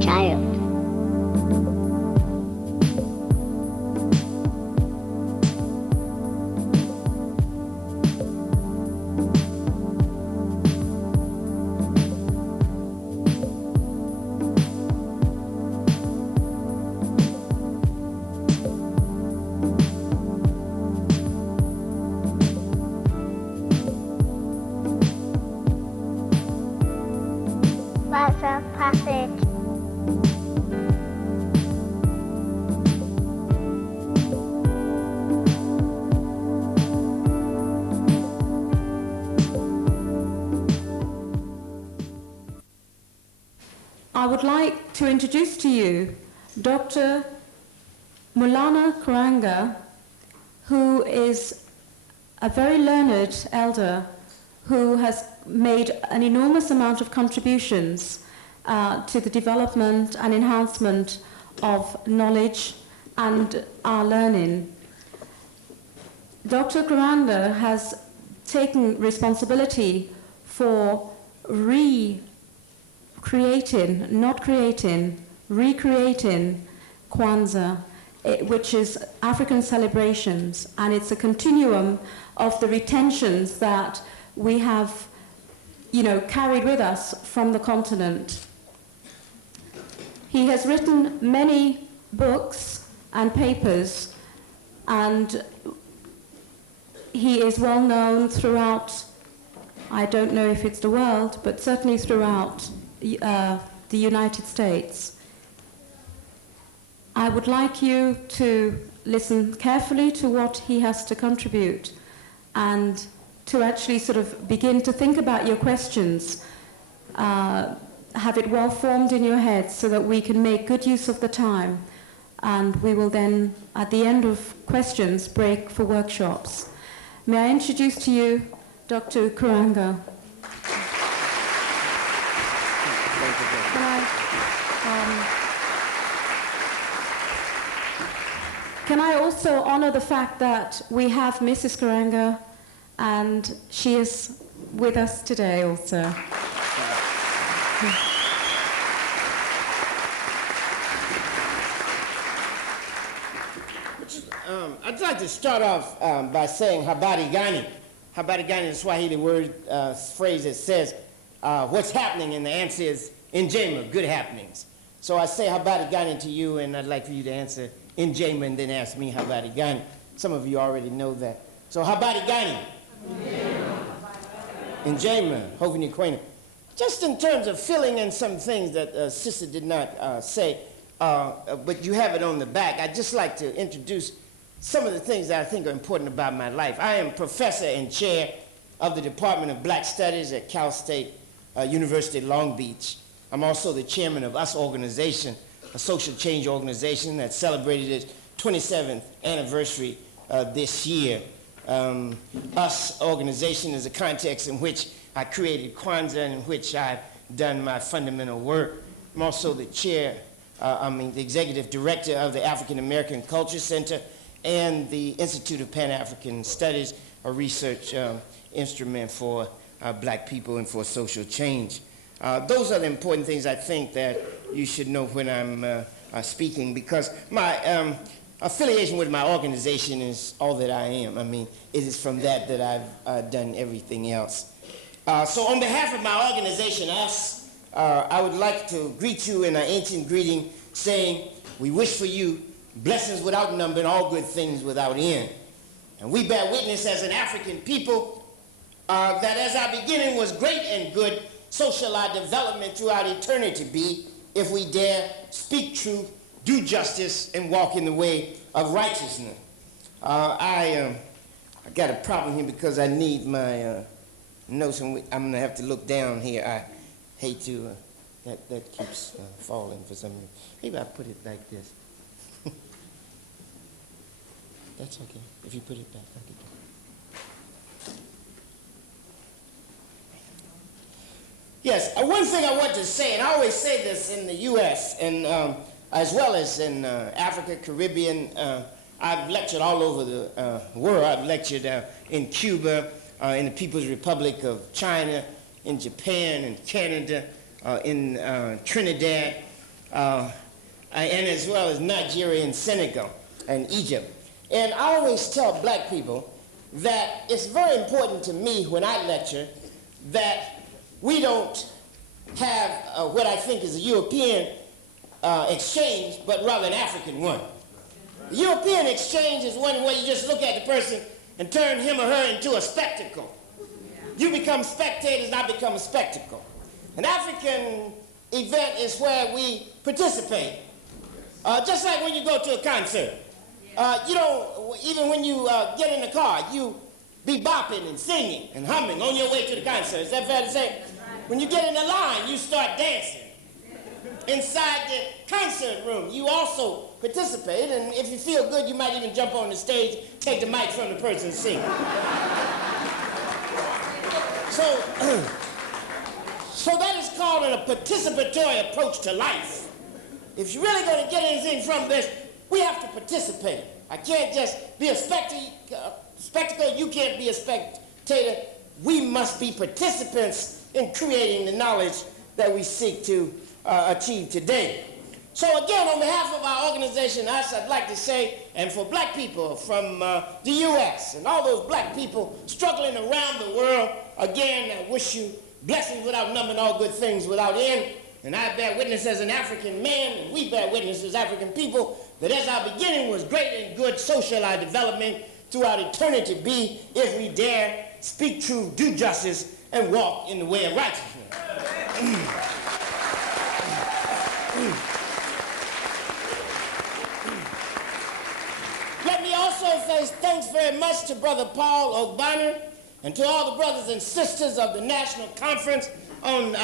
child. Lots of passage. I would like to introduce to you Dr. Maulana Karenga, who is a very learned elder who has made an enormous amount of contributions to the development and enhancement of knowledge and our learning. Dr. Karenga has taken responsibility for recreating Kwanzaa, which is African celebrations, and it's a continuum of the retentions that we have, carried with us from the continent. He has written many books and papers, and he is well known throughout, I don't know if it's the world, but certainly throughout the United States. I would like you to listen carefully to what he has to contribute and to actually sort of begin to think about your questions, have it well formed in your head so that we can make good use of the time, and we will then, at the end of questions, break for workshops. May I introduce to you Dr. Karenga. Can I also honor the fact that we have Mrs. Karenga, and she is with us today also. I'd like to start off by saying habari gani. Habari gani is a Swahili word, phrase that says, what's happening, and the answer is njema, good happenings. So I say habari gani to you, and I'd like for you to answer njema and then ask me habari gani. Some of you already know that. So habari gani. Njema, hoping you're acquainted. Just in terms of filling in some things that Sister did not say, but you have it on the back, I'd just like to introduce some of the things that I think are important about my life. I am professor and chair of the Department of Black Studies at Cal State University, Long Beach. I'm also the chairman of US Organization, a social change organization that celebrated its 27th anniversary this year. US Organization is a context in which I created Kwanzaa and in which I've done my fundamental work. I'm also the the executive director of the African American Culture Center and the Institute of Pan-African Studies, a research instrument for black people and for social change. Those are the important things I think that you should know when I'm speaking, because my affiliation with my organization is all that I am. I mean, it is from that I've done everything else. So on behalf of my organization, US, I would like to greet you in an ancient greeting saying, we wish for you blessings without number and all good things without end. And we bear witness as an African people that as our beginning was great and good, so shall our development throughout eternity be, if we dare speak truth, do justice, and walk in the way of righteousness. I got a problem here because I need my notes, and I'm going to have to look down here. I hate to, that keeps falling for some reason. Maybe I'll put it like this. That's okay. If you put it back, I'll get it. Yes, one thing I want to say, and I always say this in the U.S. and as well as in Africa, Caribbean. I've lectured all over the world. I've lectured in Cuba, in the People's Republic of China, in Japan, in Canada, in Trinidad. and as well as Nigeria and Senegal and Egypt. And I always tell black people that it's very important to me when I lecture that we don't have what I think is a European exchange, but rather an African one. The European exchange is one where you just look at the person and turn him or her into a spectacle. You become spectators, I become a spectacle. An African event is where we participate. Just like when you go to a concert. You don't, even when you get in the car, you be bopping and singing and humming on your way to the concert. Is that fair to say? When you get in the line, you start dancing. Inside the concert room, you also participate, and if you feel good, you might even jump on the stage, take the mic from the person singing. So that is called a participatory approach to life. If you're really going to get anything from this, we have to participate. I can't just be a spectacle. You can't be a spectator. We must be participants in creating the knowledge that we seek to achieve today. So again, on behalf of our organization, I'd like to say, and for black people from the U.S. and all those black people struggling around the world, again, I wish you blessings without number and all good things without end. And I bear witness as an African man, and we bear witness as African people, that as our beginning was great and good, so shall our development throughout eternity be, if we dare speak truth, do justice, and walk in the way of righteousness. Let me also say thanks very much to Brother Paul O'Banner and to all the brothers and sisters of the National Conference on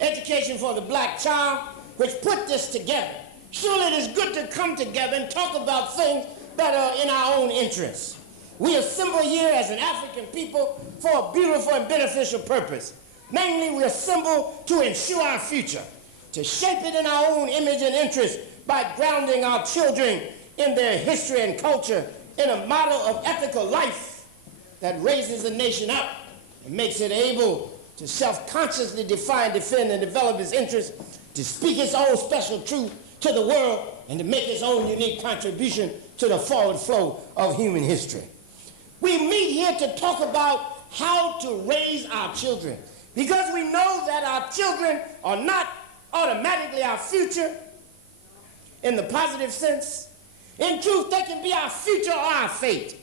Education for the Black Child, which put this together. Surely it is good to come together and talk about things that are in our own interests. We assemble here as an African people for a beautiful and beneficial purpose. Namely, we assemble to ensure our future, to shape it in our own image and interest by grounding our children in their history and culture in a model of ethical life that raises a nation up and makes it able to self-consciously define, defend, and develop its interests, to speak its own special truth to the world, and to make its own unique contribution to the forward flow of human history. We meet here to talk about how to raise our children, because we know that our children are not automatically our future in the positive sense. In truth, they can be our future or our fate.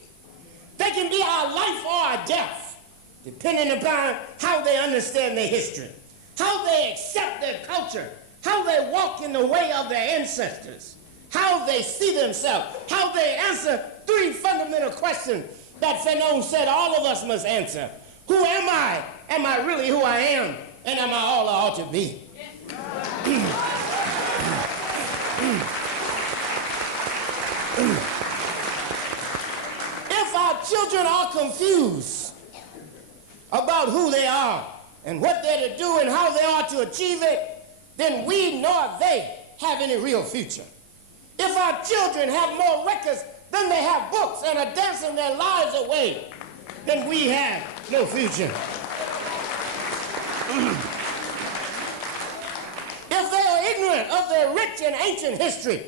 They can be our life or our death, depending upon how they understand their history, how they accept their culture, how they walk in the way of their ancestors, how they see themselves, how they answer three fundamental questions that Fanon said all of us must answer. Who am I? Am I really who I am? And am I all I ought to be? If our children are confused about who they are and what they're to do and how they are to achieve it, then we nor they have any real future. If our children have more records than they have books and are dancing their lives away, then we have no future. If they are ignorant of their rich and ancient history,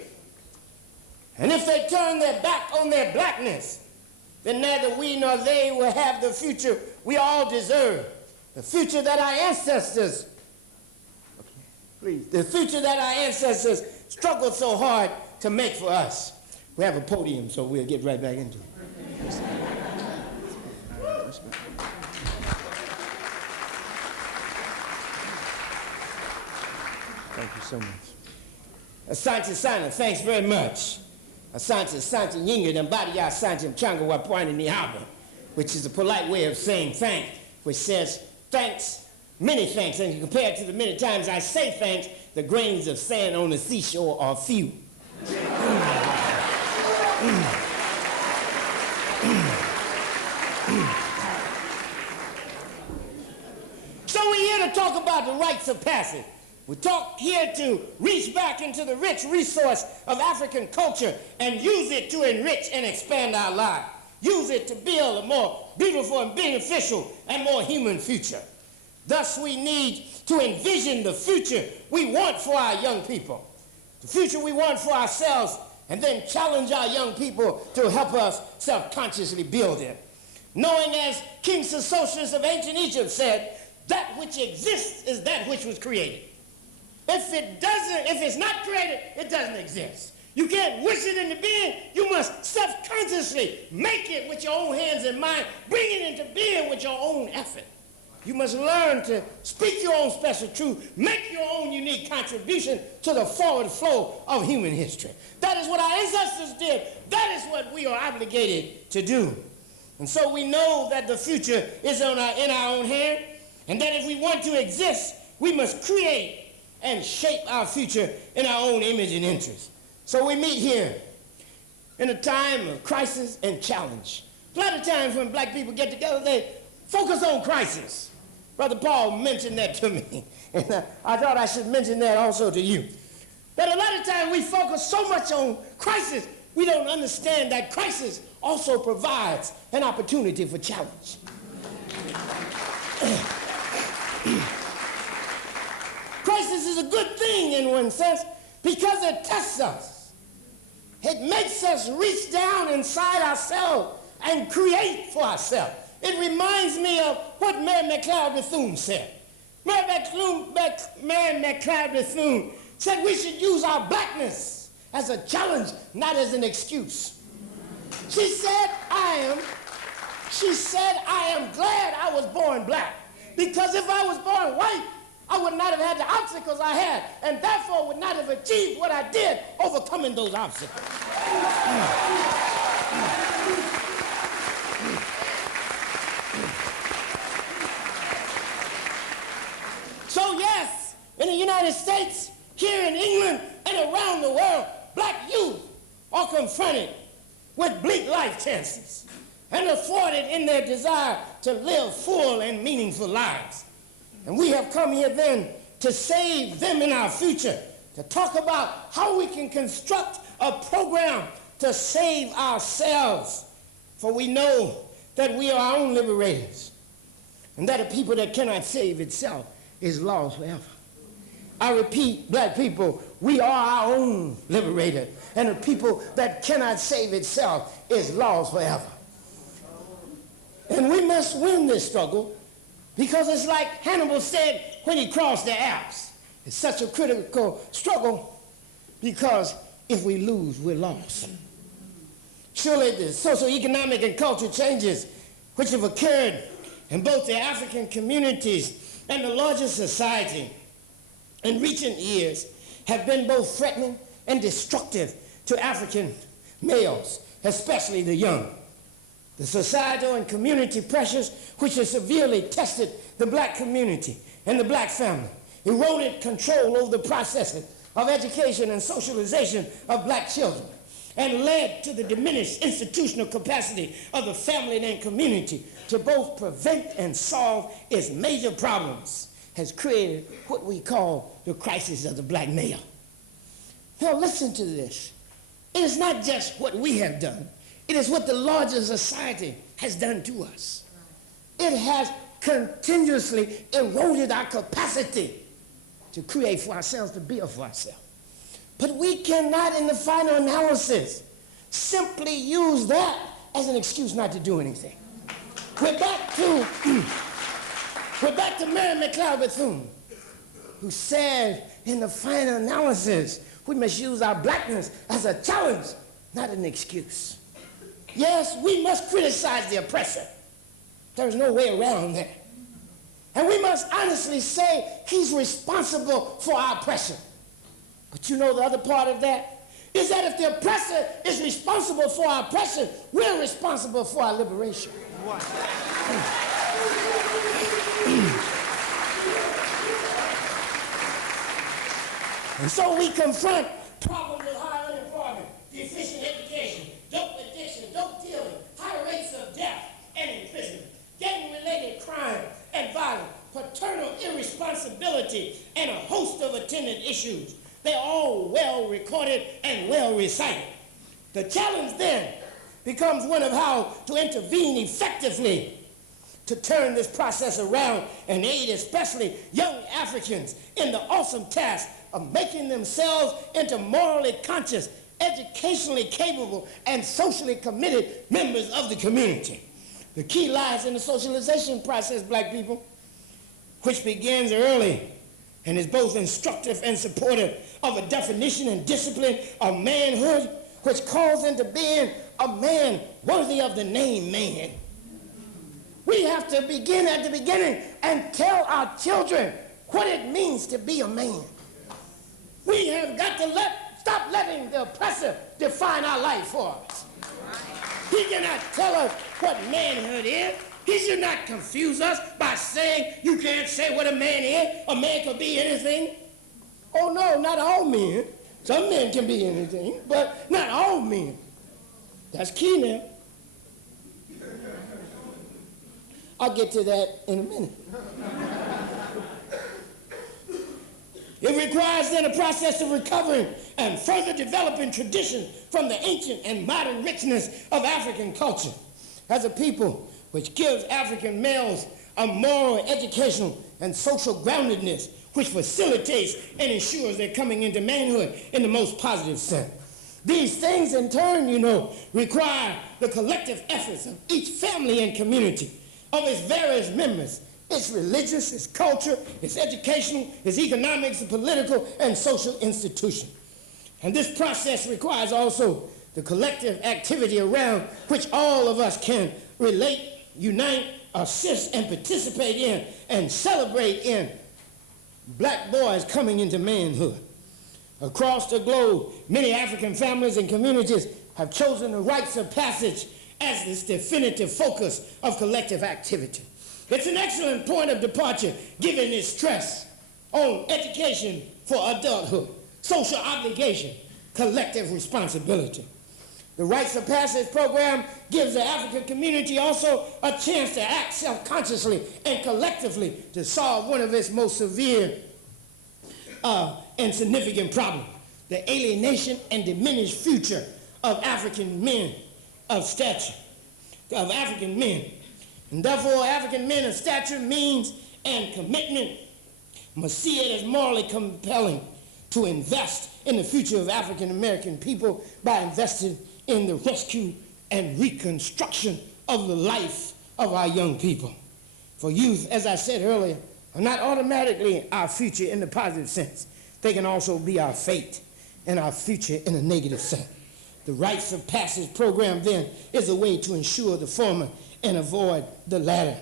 and if they turn their back on their blackness, then neither we nor they will have the future we all deserve. The future that our ancestors, the future that our ancestors struggled so hard to make for us. We have a podium, so we'll get right back into it. Thank you so much. Asante Sana, thanks very much. Asante Asante Yinga Dambadiya Asante Mchanga Wapwani Nihaba, which is a polite way of saying thanks, which says thanks, many thanks, and you compare it to the many times I say thanks, the grains of sand on the seashore are few. So we're here to talk about the rites of passage. We talk here to reach back into the rich resource of African culture and use it to enrich and expand our lives. Use it to build a more beautiful and beneficial and more human future. Thus, we need to envision the future we want for our young people. the future we want for ourselves, and then challenge our young people to help us self-consciously build it. Knowing, as King Sesostris of ancient Egypt said, that which exists is that which was created. If it's not created, it doesn't exist. You can't wish it into being. You must self-consciously make it with your own hands and mind, bring it into being with your own effort. You must learn to speak your own special truth, make your own unique contribution to the forward flow of human history. That is what our ancestors did. That is what we are obligated to do. And so we know that the future is in our own hand, and that if we want to exist, we must create and shape our future in our own image and interest. So we meet here in a time of crisis and challenge. A lot of times when black people get together, they focus on crisis. Brother Paul mentioned that to me, and I thought I should mention that also to you. That a lot of times we focus so much on crisis, we don't understand that crisis also provides an opportunity for challenge. Crisis is a good thing in one sense because it tests us. It makes us reach down inside ourselves and create for ourselves. It reminds me of what Mary McLeod Bethune said. Mary McLeod Bethune said we should use our blackness as a challenge, not as an excuse. She said, I am glad I was born black, because if I was born white, I would not have had the obstacles I had, and therefore would not have achieved what I did, overcoming those obstacles. So yes, in the United States, here in England, and around the world, black youth are confronted with bleak life chances and are thwarted in their desire to live full and meaningful lives. And we have come here then to save them in our future, to talk about how we can construct a program to save ourselves. For we know that we are our own liberators, and that a people that cannot save itself is lost forever. I repeat, black people, we are our own liberator, and a people that cannot save itself is lost forever. And we must win this struggle, because it's like Hannibal said when he crossed the Alps. It's such a critical struggle because if we lose, we're lost. Surely the socioeconomic and cultural changes which have occurred in both the African communities and the larger society in recent years have been both threatening and destructive to African males, especially the young. The societal and community pressures which have severely tested the black community and the black family, eroded control over the processes of education and socialization of black children, and led to the diminished institutional capacity of the family and community to both prevent and solve its major problems, has created what we call the crisis of the black male. Now listen to this. It is not just what we have done. It is what the larger society has done to us. It has continuously eroded our capacity to create for ourselves, to build for ourselves. But we cannot, in the final analysis, simply use that as an excuse not to do anything. We're back to Mary McLeod Bethune, who said, in the final analysis, we must use our blackness as a challenge, not an excuse. Yes, we must criticize the oppressor. There's no way around that. And we must honestly say he's responsible for our oppression. But you know the other part of that is that if the oppressor is responsible for our oppression, we're responsible for our liberation. And so we confront problems of high unemployment, deficient education, dope addiction, dope dealing, high rates of death and imprisonment, gang-related crime and violence, paternal irresponsibility, and a host of attendant issues. They're all well recorded and well recited. The challenge then becomes one of how to intervene effectively to turn this process around and aid especially young Africans in the awesome task of making themselves into morally conscious, educationally capable, and socially committed members of the community. The key lies in the socialization process, black people, which begins early and is both instructive and supportive of a definition and discipline of manhood, which calls into being a man worthy of the name man. We have to begin at the beginning and tell our children what it means to be a man. We have got to stop letting the oppressor define our life for us. He cannot tell us what manhood is. He should not confuse us by saying you can't say what a man is. A man could be anything. Oh no, not all men. Some men can be anything, but not all men. That's key now. I'll get to that in a minute. It requires then a process of recovering and further developing traditions from the ancient and modern richness of African culture as a people, which gives African males a moral, educational, and social groundedness, which facilitates and ensures their coming into manhood in the most positive sense. These things, in turn, require the collective efforts of each family and community, of its various members, its religious, its culture, its educational, its economics, its political, and social institution. And this process requires also the collective activity around which all of us can relate, unite, assist, and participate in, and celebrate in black boys coming into manhood. Across the globe, many African families and communities have chosen the rites of passage as this definitive focus of collective activity. It's an excellent point of departure given its stress on education for adulthood, social obligation, collective responsibility. The Rites of Passage program gives the African community also a chance to act self-consciously and collectively to solve one of its most severe and significant problems, the alienation and diminished future of African men of stature, of African men. And therefore, African men of stature means and commitment must see it as morally compelling to invest in the future of African American people by investing in the rescue and reconstruction of the life of our young people. For youth, as I said earlier, are not automatically our future in the positive sense. They can also be our fate and our future in a negative sense. The Rites of Passage program, then, is a way to ensure the former and avoid the latter.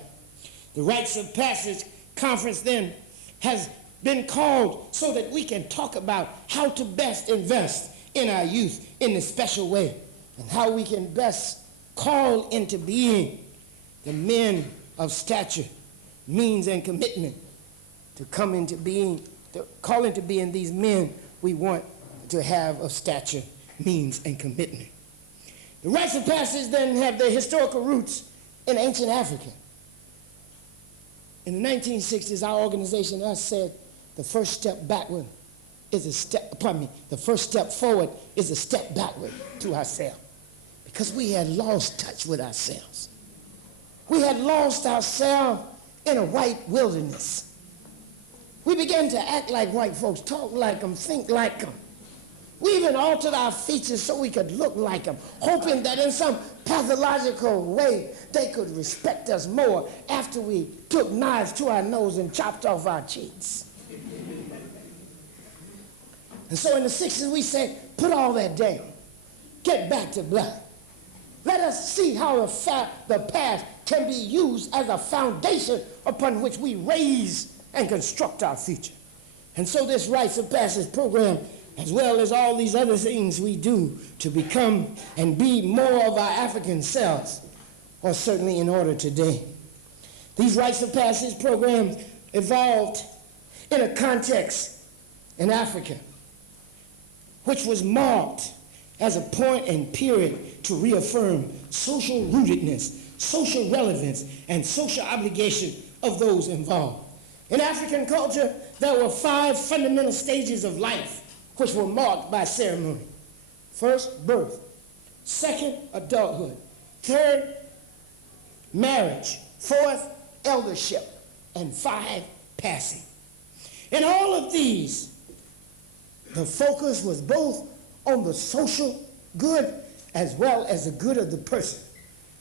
The Rites of Passage conference, then, has been called so that we can talk about how to best invest in our youth in a special way and how we can best call into being the men of stature, means, and commitment to come into being, to call into being these men we want to have of stature, means, and commitment. The Rites of Passage then have their historical roots in ancient Africa. In the 1960s, our organization, us, said the first step backward is a step, the first step forward is a step backward to ourselves. Because we had lost touch with ourselves. We had lost ourselves in a white wilderness. We began to act like white folks, talk like them, think like them. We even altered our features so we could look like them, hoping that in some pathological way they could respect us more after we took knives to our nose and chopped off our cheeks. And so in the 60s we said, put all that down. Get back to black. Let us see how the past can be used as a foundation upon which we raise and construct our future. And so this Rites of Passage program, as well as all these other things we do to become and be more of our African selves, are certainly in order today. These Rites of Passage programs evolved in a context in Africa, which was marked as a point and period to reaffirm social rootedness, social relevance, and social obligation of those involved. In African culture, there were 5 fundamental stages of life which were marked by ceremony. First, birth. Second, adulthood. Third, marriage. Fourth, eldership. And 5, passing. In all of these, The focus was both on the social good as well as the good of the person.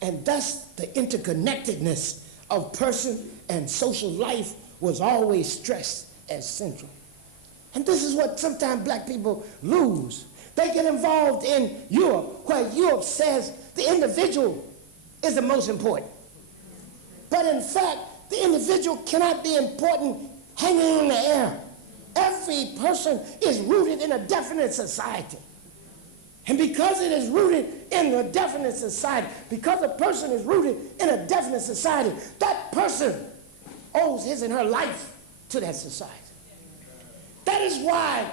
And thus the interconnectedness of person and social life was always stressed as central. And this is what sometimes black people lose. They get involved in Europe, where Europe says the individual is the most important. But in fact, the individual cannot be important hanging in the air. Every person is rooted in a definite society. And because it is rooted in a definite society, because a person is rooted in a definite society, that person owes his and her life to that society. That is why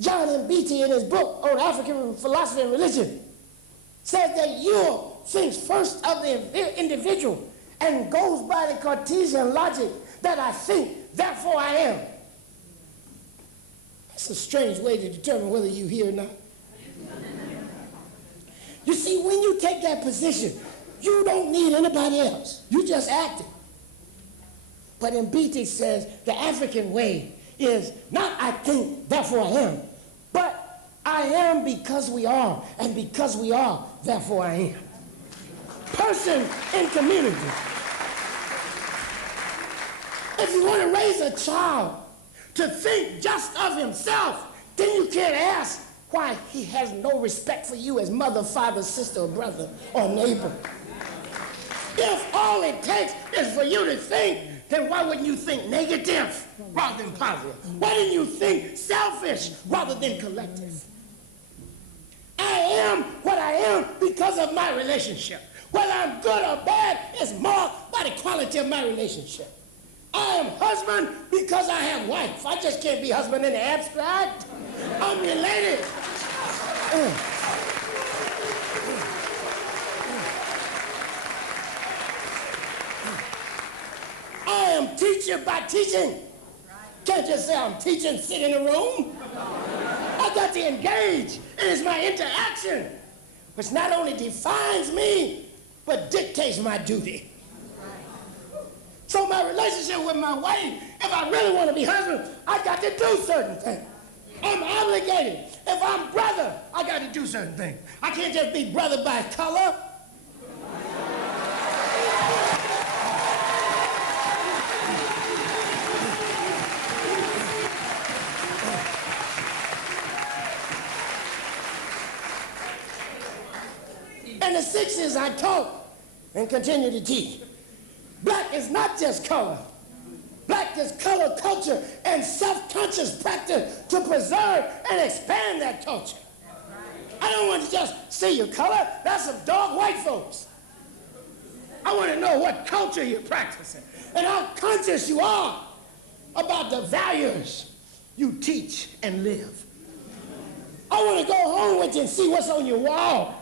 John M. Beatty, in his book on African philosophy and religion, says that Europe thinks first of the individual and goes by the Cartesian logic that I think, therefore I am. That's a strange way to determine whether you're here or not. You see, when you take that position, you don't need anybody else. You just act it. But in Beatty says the African way is not I think, therefore I am, but I am because we are, and because we are, therefore I am. Person in community. If you want to raise a child to think just of himself, then you can't ask why he has no respect for you as mother, father, sister, or brother, or neighbor. If all it takes is for you to think, then why wouldn't you think negative rather than positive? Why didn't you think selfish rather than collective? I am what I am because of my relationship. Whether I'm good or bad is marked by the quality of my relationship. I am husband because I have wife. I just can't be husband in the abstract. I'm related. I am teacher by teaching. Can't just say I'm teaching, sit in a room. I got to engage. It is my interaction, which not only defines me, but dictates my duty. So my relationship with my wife, if I really want to be husband, I got to do certain things. I'm obligated. If I'm brother, I got to do certain things. I can't just be brother by color. In the 60s, I taught and continue to teach. Black is not just color. Black is color, culture, and self-conscious practice to preserve and expand that culture. I don't want to just see your color. That's some dog white folks. I want to know what culture you're practicing and how conscious you are about the values you teach and live. I want to go home with you and see what's on your wall.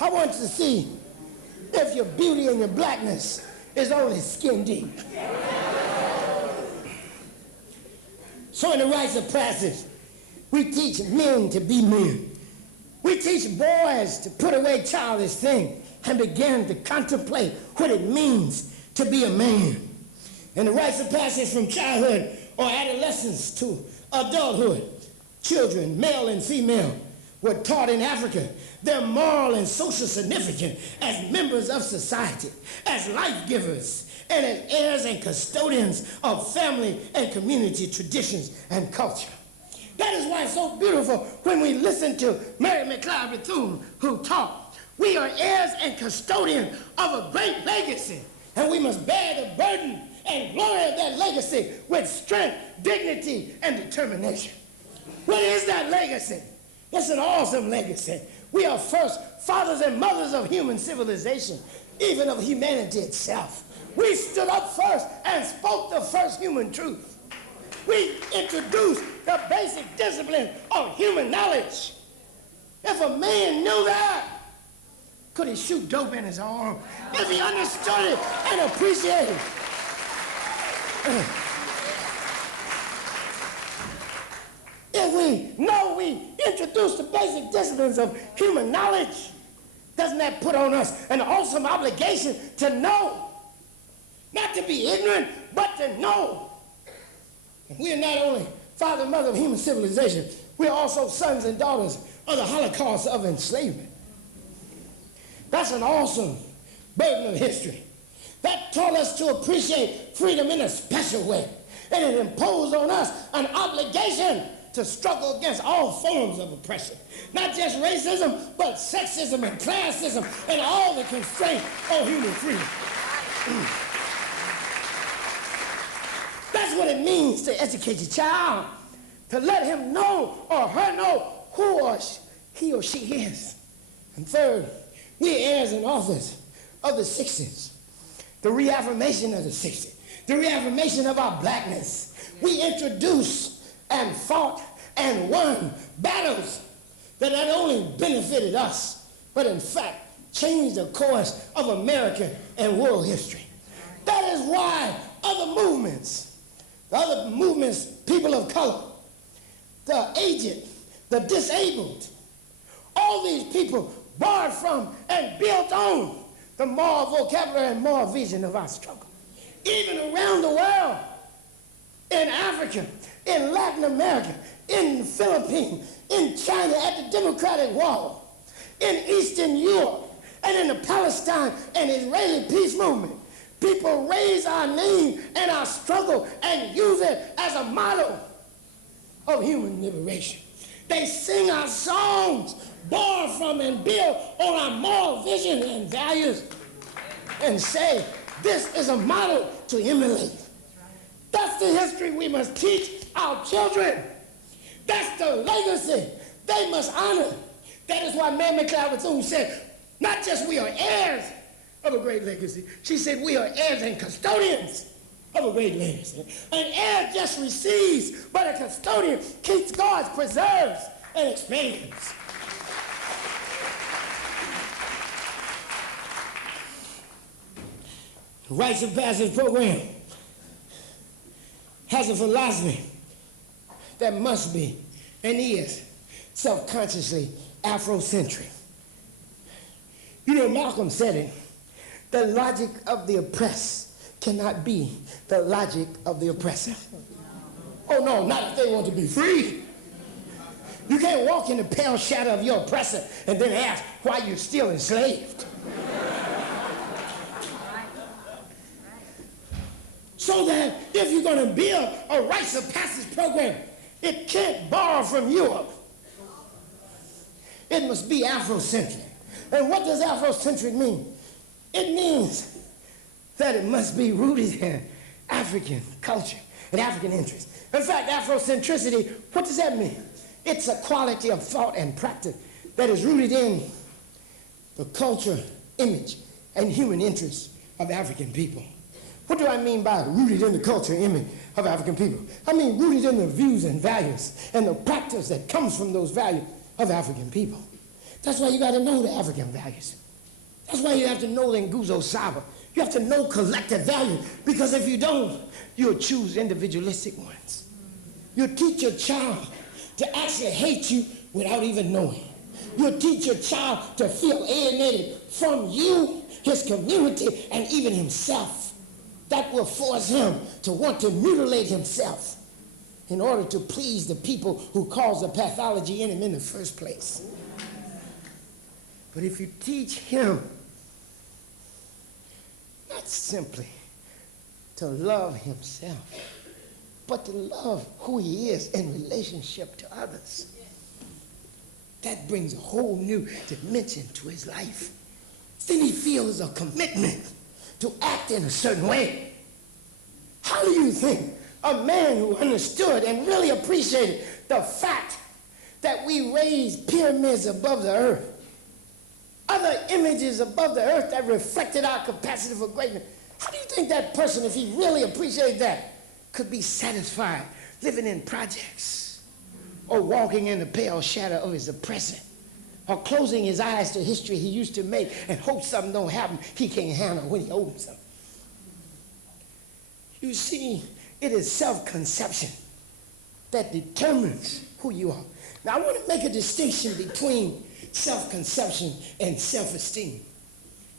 I want to see if your beauty and your blackness is only skin deep. So in the rites of passage, we teach men to be men. We teach boys to put away childish things and begin to contemplate what it means to be a man. In the rites of passage from childhood or adolescence to adulthood, children, male and female, were taught in Africa their moral and social significance as members of society, as life givers, and as heirs and custodians of family and community traditions and culture. That is why it's so beautiful when we listen to Mary McLeod Bethune, who taught, we are heirs and custodians of a great legacy, and we must bear the burden and glory of that legacy with strength, dignity, and determination. What is that legacy? It's an awesome legacy. We are first fathers and mothers of human civilization, even of humanity itself. We stood up first and spoke the first human truth. We introduced the basic discipline of human knowledge. If a man knew that, could he shoot dope in his arm? If he understood it and appreciated it. If we know we introduce the basic disciplines of human knowledge. Doesn't that put on us an awesome obligation to know? Not to be ignorant, but to know. We are not only father and mother of human civilization, we are also sons and daughters of the Holocaust of enslavement. That's an awesome burden of history. That taught us to appreciate freedom in a special way. And it imposed on us an obligation to struggle against all forms of oppression. Not just racism, but sexism and classism and all the constraints on human freedom. That's what it means to educate your child, to let him know or her know who or he or she is. And third, we're heirs and authors of the 60s, the reaffirmation of the 60s, the reaffirmation of our blackness. We introduced and fought and won battles that not only benefited us, but in fact changed the course of American and world history. That is why the other movements, people of color, the aged, the disabled, all these people borrowed from and built on the moral vocabulary and moral vision of our struggle. Even around the world, in Africa, in Latin America, in the Philippines, in China at the Democratic Wall, in Eastern Europe, and in the Palestine and Israeli peace movement, people raise our name and our struggle and use it as a model of human liberation. They sing our songs, borrow from and build on our moral vision and values, and say, this is a model to emulate. That's the history we must teach our children. That's the legacy they must honor. That is why Mary McLeod Bethune said, not just we are heirs of a great legacy, she said we are heirs and custodians of a great legacy. An heir just receives, but a custodian keeps, guards, preserves, and expands. The Rites of Passage program has a philosophy that must be and is self-consciously Afrocentric. You know, Malcolm said it, the logic of the oppressed cannot be the logic of the oppressor. Oh no, not if they want to be free. You can't walk in the pale shadow of your oppressor and then ask why you're still enslaved. So that if you're going to build a rites of passage program, it can't borrow from Europe. It must be Afrocentric. And what does Afrocentric mean? It means that it must be rooted in African culture and African interests. In fact, Afrocentricity, what does that mean? It's a quality of thought and practice that is rooted in the culture, image, and human interests of African people. What do I mean by rooted in the culture and image of African people? I mean rooted in the views and values and the practice that comes from those values of African people. That's why you got to know the African values. That's why you have to know the Nguzo Saba. You have to know collective value, because if you don't, you'll choose individualistic ones. You'll teach your child to actually hate you without even knowing. You'll teach your child to feel alienated from you, his community, and even himself. That will force him to want to mutilate himself in order to please the people who caused the pathology in him in the first place. But if you teach him not simply to love himself, but to love who he is in relationship to others, that brings a whole new dimension to his life. Then he feels a commitment to act in a certain way. How do you think a man who understood and really appreciated the fact that we raised pyramids above the earth, other images above the earth that reflected our capacity for greatness, how do you think that person, if he really appreciated that, could be satisfied living in projects or walking in the pale shadow of his oppressor, or closing his eyes to history he used to make and hope something don't happen he can't handle when he opens them? You see, it is self-conception that determines who you are. Now, I want to make a distinction between self-conception and self-esteem.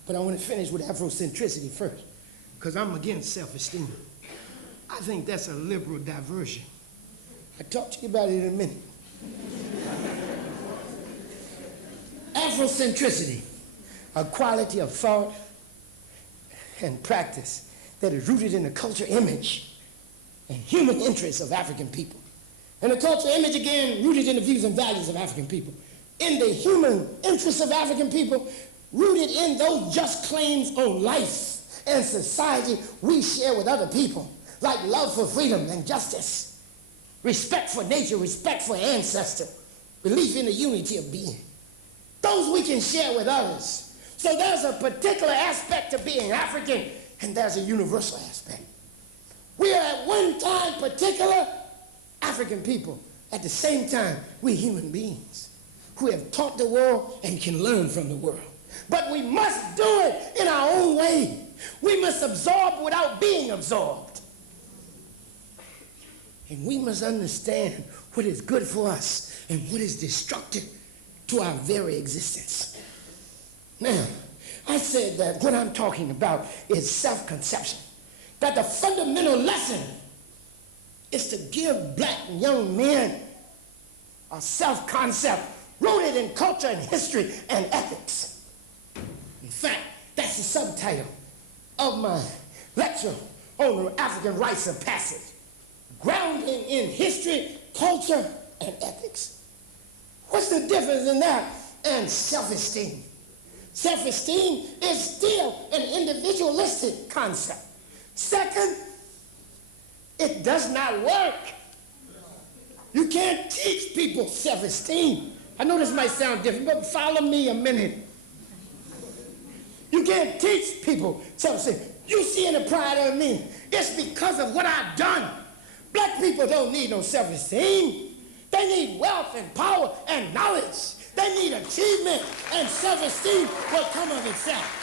But I want to finish with Afrocentricity first, because I'm against self-esteem. I think that's a liberal diversion. I'll talk to you about it in a minute. Afrocentricity, a quality of thought and practice that is rooted in the culture image and human interests of African people. And the culture image, again, rooted in the views and values of African people. In the human interests of African people, rooted in those just claims on life and society we share with other people, like love for freedom and justice, respect for nature, respect for ancestors, belief in the unity of being. Those we can share with others. So there's a particular aspect to being African, and there's a universal aspect. We are at one time particular African people. At the same time, we're human beings who have taught the world and can learn from the world. But we must do it in our own way. We must absorb without being absorbed. And we must understand what is good for us and what is destructive to our very existence. Now, I said that what I'm talking about is self-conception. That the fundamental lesson is to give black young men a self-concept rooted in culture and history and ethics. In fact, that's the subtitle of my lecture on the African rites of passage. Grounding in history, culture, and ethics. What's the difference in that and self-esteem? Self-esteem is still an individualistic concept. Second, it does not work. You can't teach people self-esteem. I know this might sound different, but follow me a minute. You can't teach people self-esteem. You see in the pride of me, it's because of what I've done. Black people don't need no self-esteem. They need wealth and power and knowledge. They need achievement, and self-esteem will come of itself.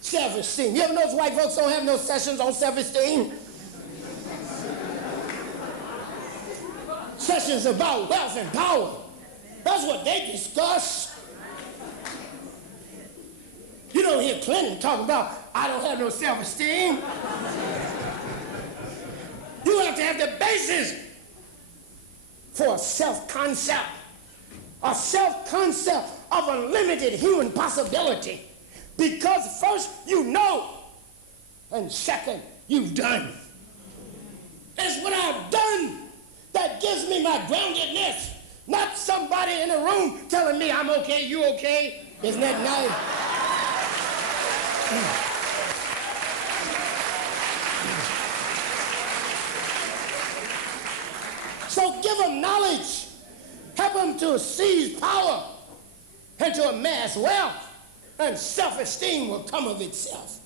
Self-esteem. You ever notice white folks don't have no sessions on self-esteem? Sessions about wealth and power. That's what they discuss. You don't hear Clinton talk about, I don't have no self-esteem. You have to have the basis for a self-concept of unlimited human possibility. Because first, you know, and second, you've done. It's what I've done that gives me my groundedness, not somebody in a room telling me I'm okay, you okay. Isn't that nice? So give them knowledge, help them to seize power and to amass wealth, and self-esteem will come of itself.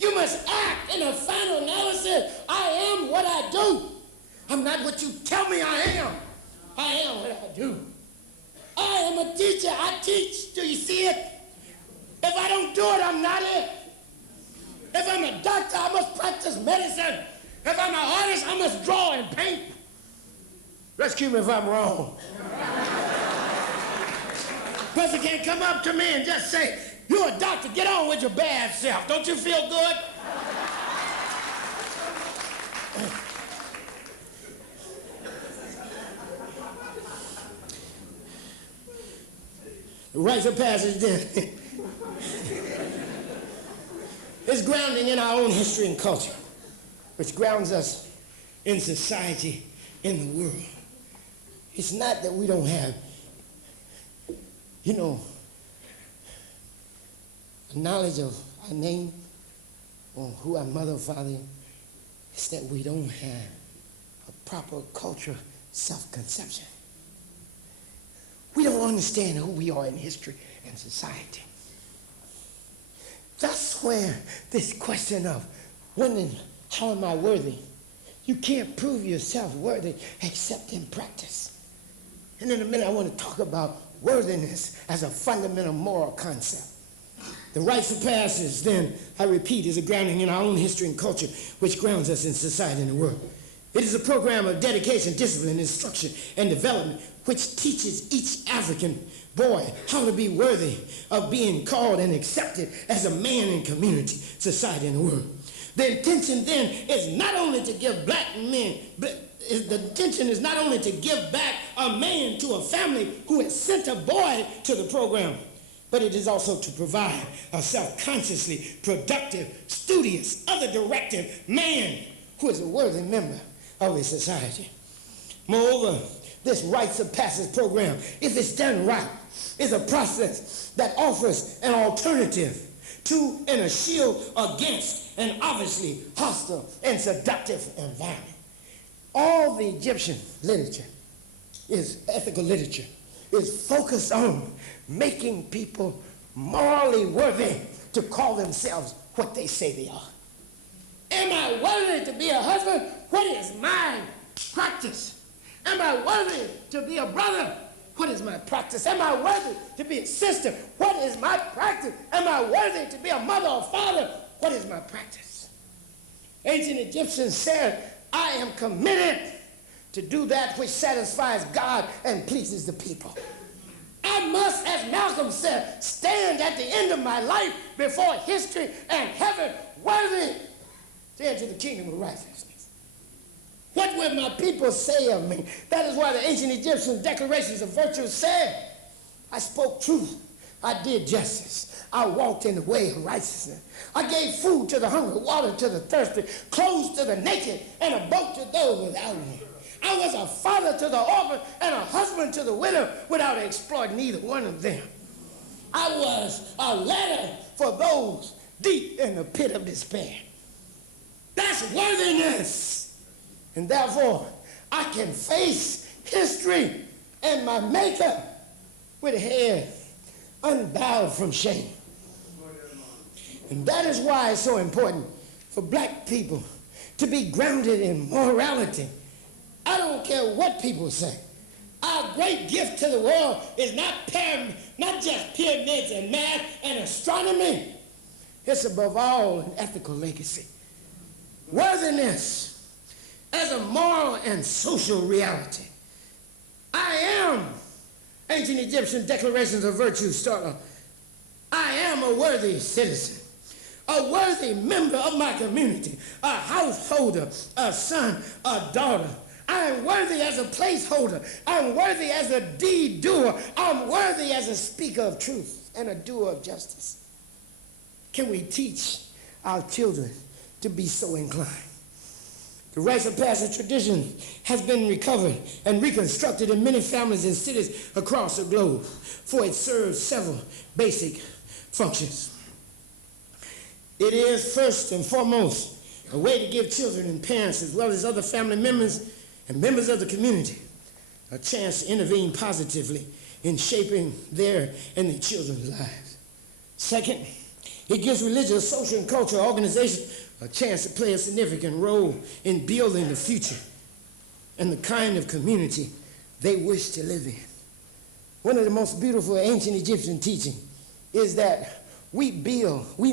You must act in a final analysis. I am what I do. I'm not what you tell me I am. I am what I do. I am a teacher. I teach. Do you see it? If I don't do it, I'm not it. If I'm a doctor, I must practice medicine. If I'm an artist, I must draw and paint. Rescue me if I'm wrong. Person can't come up to me and just say, you're a doctor, get on with your bad self. Don't you feel good? The rites of passage then is grounding in our own history and culture, which grounds us in society, in the world. It's not that we don't have, a knowledge of our name or who our mother or father is. It's that we don't have a proper cultural self-conception. We don't understand who we are in history and society. That's where this question of when and how am I worthy? You can't prove yourself worthy except in practice. And in a minute, I want to talk about worthiness as a fundamental moral concept. The rites of passage, then, I repeat, is a grounding in our own history and culture, which grounds us in society and the world. It is a program of dedication, discipline, instruction, and development which teaches each African boy how to be worthy of being called and accepted as a man in community, society, and the world. The intention then is not only to give black men, the intention is not only to give back a man to a family who has sent a boy to the program, but it is also to provide a self-consciously productive, studious, other-directed man who is a worthy member of his society. Moreover, this rites of passage program, if it's done right, is a process that offers an alternative to and a shield against an obviously hostile and seductive environment. All the Egyptian literature is ethical literature, is focused on making people morally worthy to call themselves what they say they are. Am I worthy to be a husband? What is my practice? Am I worthy to be a brother? What is my practice? Am I worthy to be a sister? What is my practice? Am I worthy to be a mother or father? What is my practice? Ancient Egyptians said, I am committed to do that which satisfies God and pleases the people. I must, as Malcolm said, stand at the end of my life before history and heaven worthy to enter the kingdom of righteousness. What will my people say of me? That is why the ancient Egyptian declarations of virtue said, I spoke truth, I did justice, I walked in the way of righteousness. I gave food to the hungry, water to the thirsty, clothes to the naked, and a boat to those without one. I was a father to the orphan and a husband to the widow without exploiting either one of them. I was a ladder for those deep in the pit of despair. That's worthiness. And therefore, I can face history and my maker with a head unbowed from shame. And that is why it's so important for black people to be grounded in morality. I don't care what people say. Our great gift to the world is not just pyramids and math and astronomy. It's above all an ethical legacy. Worthiness as a moral and social reality. I am, ancient Egyptian declarations of virtue start off, I am a worthy citizen, a worthy member of my community, a householder, a son, a daughter. I am worthy as a placeholder. I'm worthy as a deed doer. I'm worthy as a speaker of truth and a doer of justice. Can we teach our children to be so inclined? The rites of passage tradition has been recovered and reconstructed in many families and cities across the globe, for it serves several basic functions. It is first and foremost a way to give children and parents, as well as other family members and members of the community, a chance to intervene positively in shaping their and their children's lives. Second, it gives religious, social, and cultural organizations a chance to play a significant role in building the future and the kind of community they wish to live in. One of the most beautiful ancient Egyptian teaching is that we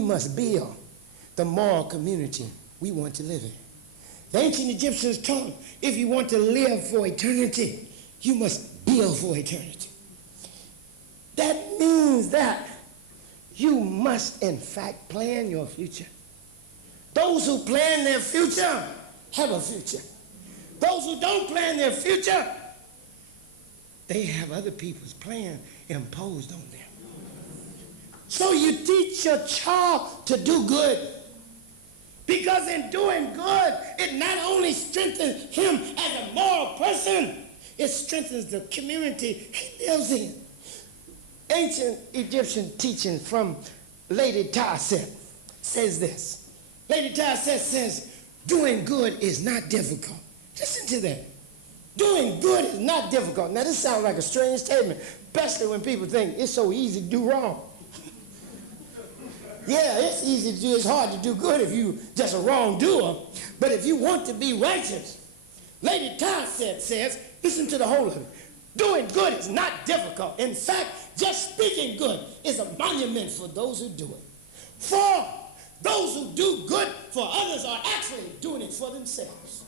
must build the moral community we want to live in. The ancient Egyptians taught, if you want to live for eternity, you must build for eternity. That means that you must, in fact, plan your future. Those who plan their future have a future. Those who don't plan their future, they have other people's plan imposed on them. So you teach your child to do good, because in doing good, it not only strengthens him as a moral person, it strengthens the community he lives in. Ancient Egyptian teaching from Lady Tarset says this. Lady Tarset says, doing good is not difficult. Listen to that. Doing good is not difficult. Now, this sounds like a strange statement, especially when people think it's so easy to do wrong. Yeah, it's easy to do. It's hard to do good if you just a wrongdoer. But if you want to be righteous, Lady Tarset says, listen to the whole of it. Doing good is not difficult. In fact, just speaking good is a monument for those who do it. For those who do good for others are actually doing it for themselves.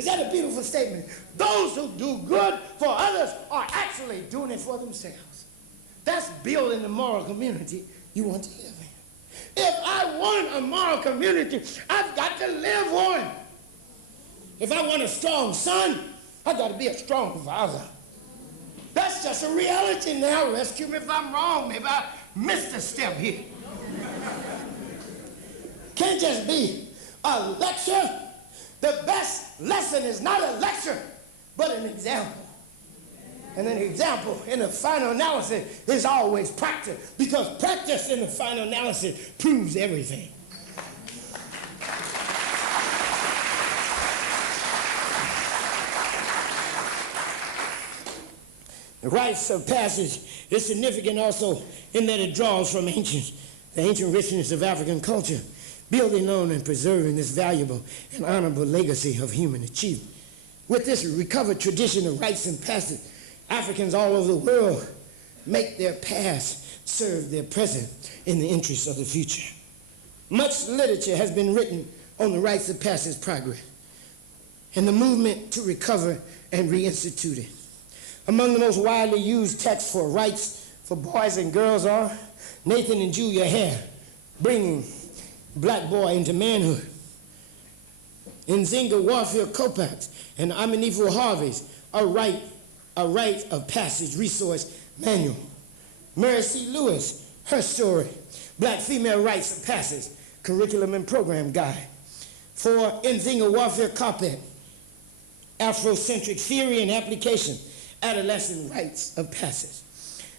Is that a beautiful statement? Those who do good for others are actually doing it for themselves. That's building the moral community you want to live in. If I want a moral community, I've got to live one. If I want a strong son, I've got to be a strong father. That's just a reality now. Rescue me if I'm wrong. Maybe I missed a step here. Can't just be a lecture. The best lesson is not a lecture, but an example. And an example in the final analysis is always practice, because practice in the final analysis proves everything. The rites of passage is significant also in that it draws from the ancient richness of African culture, building on and preserving this valuable and honorable legacy of human achievement. With this recovered tradition of rites and passage, Africans all over the world make their past serve their present in the interests of the future. Much literature has been written on the rites of passage progress and the movement to recover and reinstitute it. Among the most widely used texts for rites for boys and girls are Nathan and Julia Hare, Bringing Black Boy into Manhood, Nzinga Warfield Kopacz and Amanifu Harvey's A Rite of Passage Resource Manual, Mary C. Lewis, Her Story, Black Female Rites of Passage Curriculum and Program Guide, for Nzinga Warfield Kopacz, Afrocentric Theory and Application, Adolescent Rites of Passage.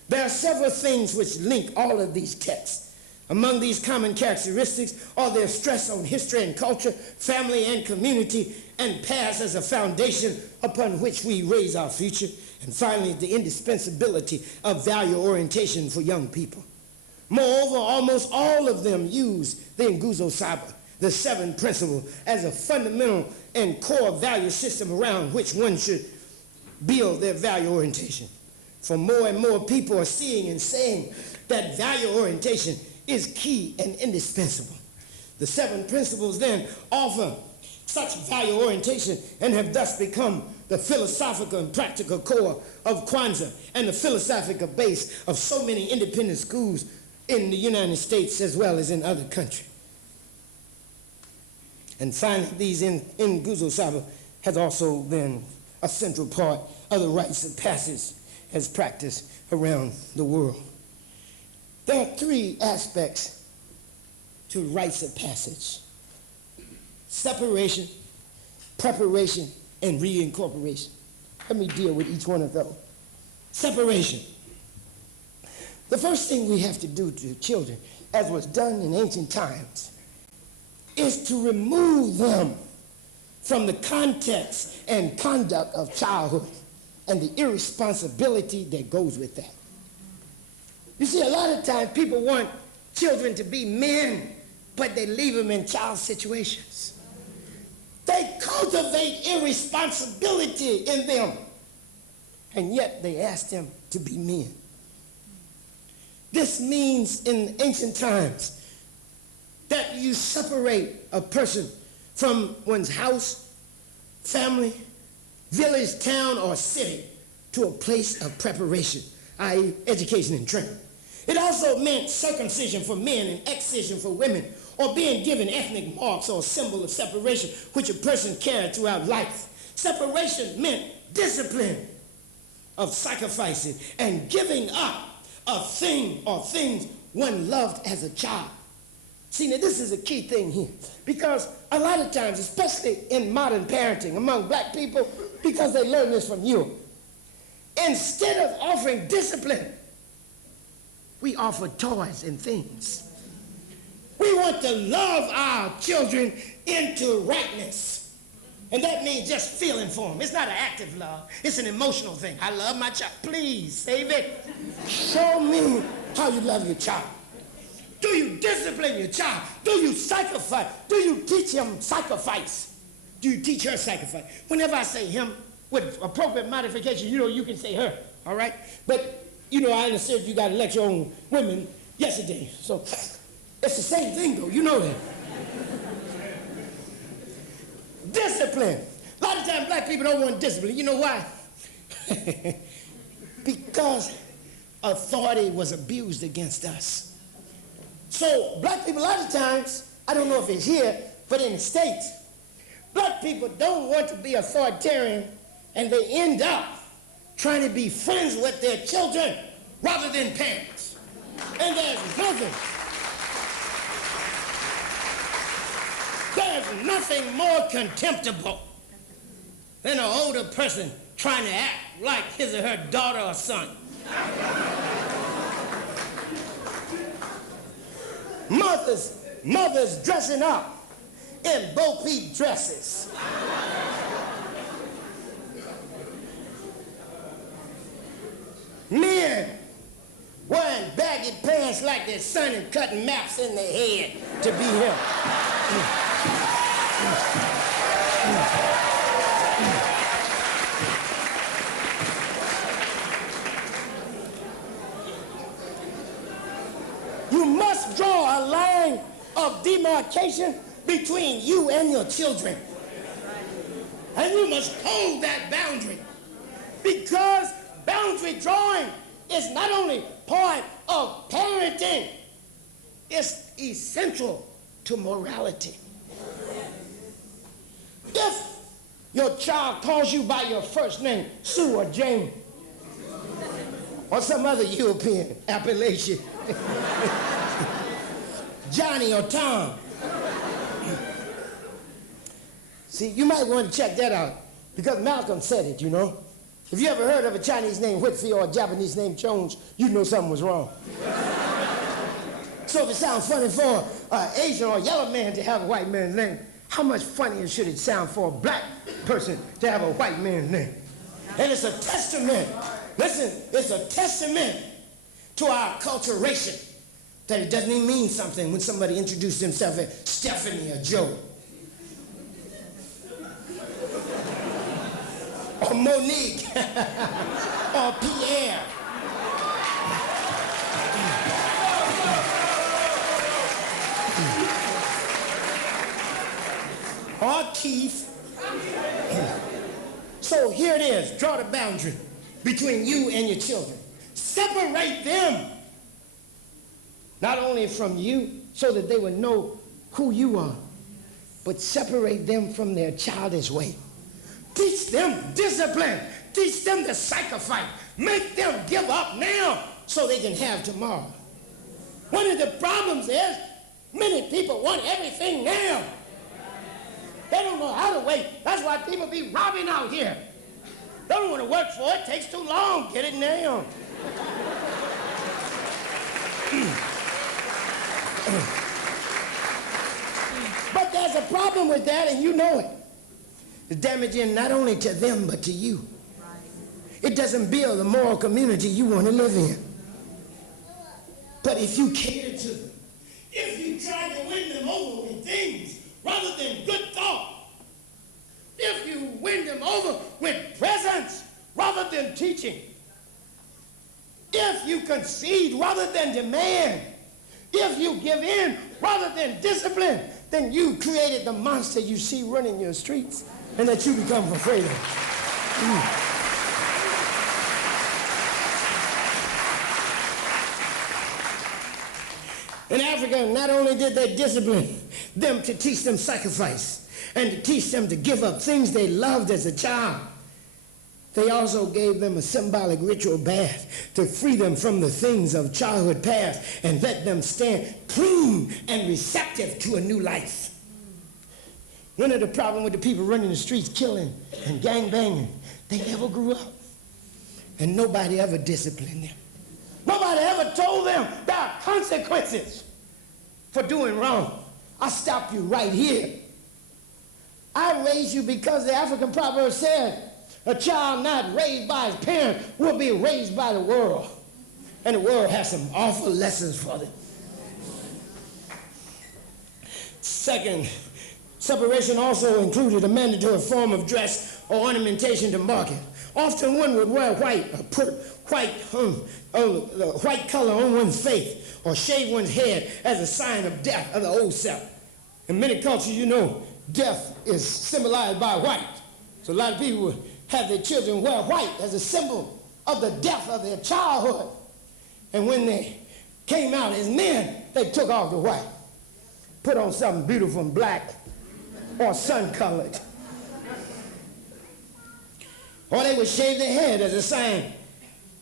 There are several things which link all of these texts. Among these common characteristics are their stress on history and culture, family and community, and past as a foundation upon which we raise our future, and finally, the indispensability of value orientation for young people. Moreover, almost all of them use the Nguzo Saba, the seven principles, as a fundamental and core value system around which one should build their value orientation. For more and more people are seeing and saying that value orientation is key and indispensable. The seven principles then offer such value orientation and have thus become the philosophical and practical core of Kwanzaa and the philosophical base of so many independent schools in the United States as well as in other countries. And finally, these Nguzo Saba has also been a central part of the rites of passage as practiced around the world. There are three aspects to rites of passage: separation, preparation, and reincorporation. Let me deal with each one of those. Separation. The first thing we have to do to children, as was done in ancient times, is to remove them from the context and conduct of childhood and the irresponsibility that goes with that. You see, a lot of times people want children to be men, but they leave them in child situations. They cultivate irresponsibility in them, and yet they ask them to be men. This means in ancient times that you separate a person from one's house, family, village, town, or city to a place of preparation, i.e. education and training. It also meant circumcision for men and excision for women, or being given ethnic marks or a symbol of separation which a person carried throughout life. Separation meant discipline of sacrificing and giving up a thing or things one loved as a child. See, now this is a key thing here, because a lot of times, especially in modern parenting among black people, because they learn this from you, instead of offering discipline, we offer toys and things. We want to love our children into rightness. And that means just feeling for them. It's not an active love. It's an emotional thing. I love my child. Please, save it. Show me how you love your child. Do you discipline your child? Do you sacrifice? Do you teach him sacrifice? Do you teach her sacrifice? Whenever I say him, with appropriate modification, you can say her, all right? But, I understood you got a lecture on women yesterday, so it's the same thing, though. You know that. Discipline. A lot of time black people don't want discipline. You know why? Because authority was abused against us. So black people, a lot of times, I don't know if it's here, but in the States, black people don't want to be authoritarian, and they end up trying to be friends with their children rather than parents. And there's nothing more contemptible than an older person trying to act like his or her daughter or son. Mothers dressing up in bo-peep dresses. Men wearing baggy pants like their son and cutting maps in their head to be him. You must draw a line of demarcation between you and your children. And you must hold that boundary, because boundary drawing is not only part of parenting, it's essential to morality. If your child calls you by your first name, Sue or Jane, or some other European appellation, Johnny or Tom, see, you might want to check that out, because Malcolm said it, you know. If you ever heard of a Chinese named Whitfield or a Japanese named Jones, you know something was wrong. So if it sounds funny for an Asian or yellow man to have a white man's name, how much funnier should it sound for a black person to have a white man's name? And it's a testament, listen, it's a testament to our acculturation that it doesn't even mean something when somebody introduces himself as Stephanie or Joe. Or Monique, or Pierre. Or Keith. So here it is, draw the boundary between you and your children. Separate them, not only from you, so that they would know who you are, but separate them from their childish way. Teach them discipline. Teach them to sacrifice. Make them give up now so they can have tomorrow. One of the problems is many people want everything now. They don't know how to wait. That's why people be robbing out here. They don't want to work for it. It takes too long. Get it now. But there's a problem with that, and you know it. It's damaging not only to them, but to you. It doesn't build the moral community you want to live in. But if you cater to them, if you try to win them over with things rather than good thought, if you win them over with presence rather than teaching, if you concede rather than demand, if you give in rather than discipline, then you created the monster you see running your streets and that you become afraid of. In Africa, not only did they discipline them to teach them sacrifice and to teach them to give up things they loved as a child, they also gave them a symbolic ritual bath to free them from the things of childhood past and let them stand clean and receptive to a new life. One of the problems with the people running the streets, killing and gangbanging, they never grew up. And nobody ever disciplined them. Nobody ever told them there are consequences for doing wrong. I stop you right here. I raised you because the African proverb said, a child not raised by his parents will be raised by the world. And the world has some awful lessons for them. Second, separation also included a mandatory form of dress or ornamentation to mark it. Often one would wear white, or put white color on one's face, or shave one's head as a sign of death of the old self. In many cultures, you know, death is symbolized by white. So a lot of people would have their children wear white as a symbol of the death of their childhood. And when they came out as men, they took off the white, put on something beautiful and black or sun-colored. Or they would shave their head as a sign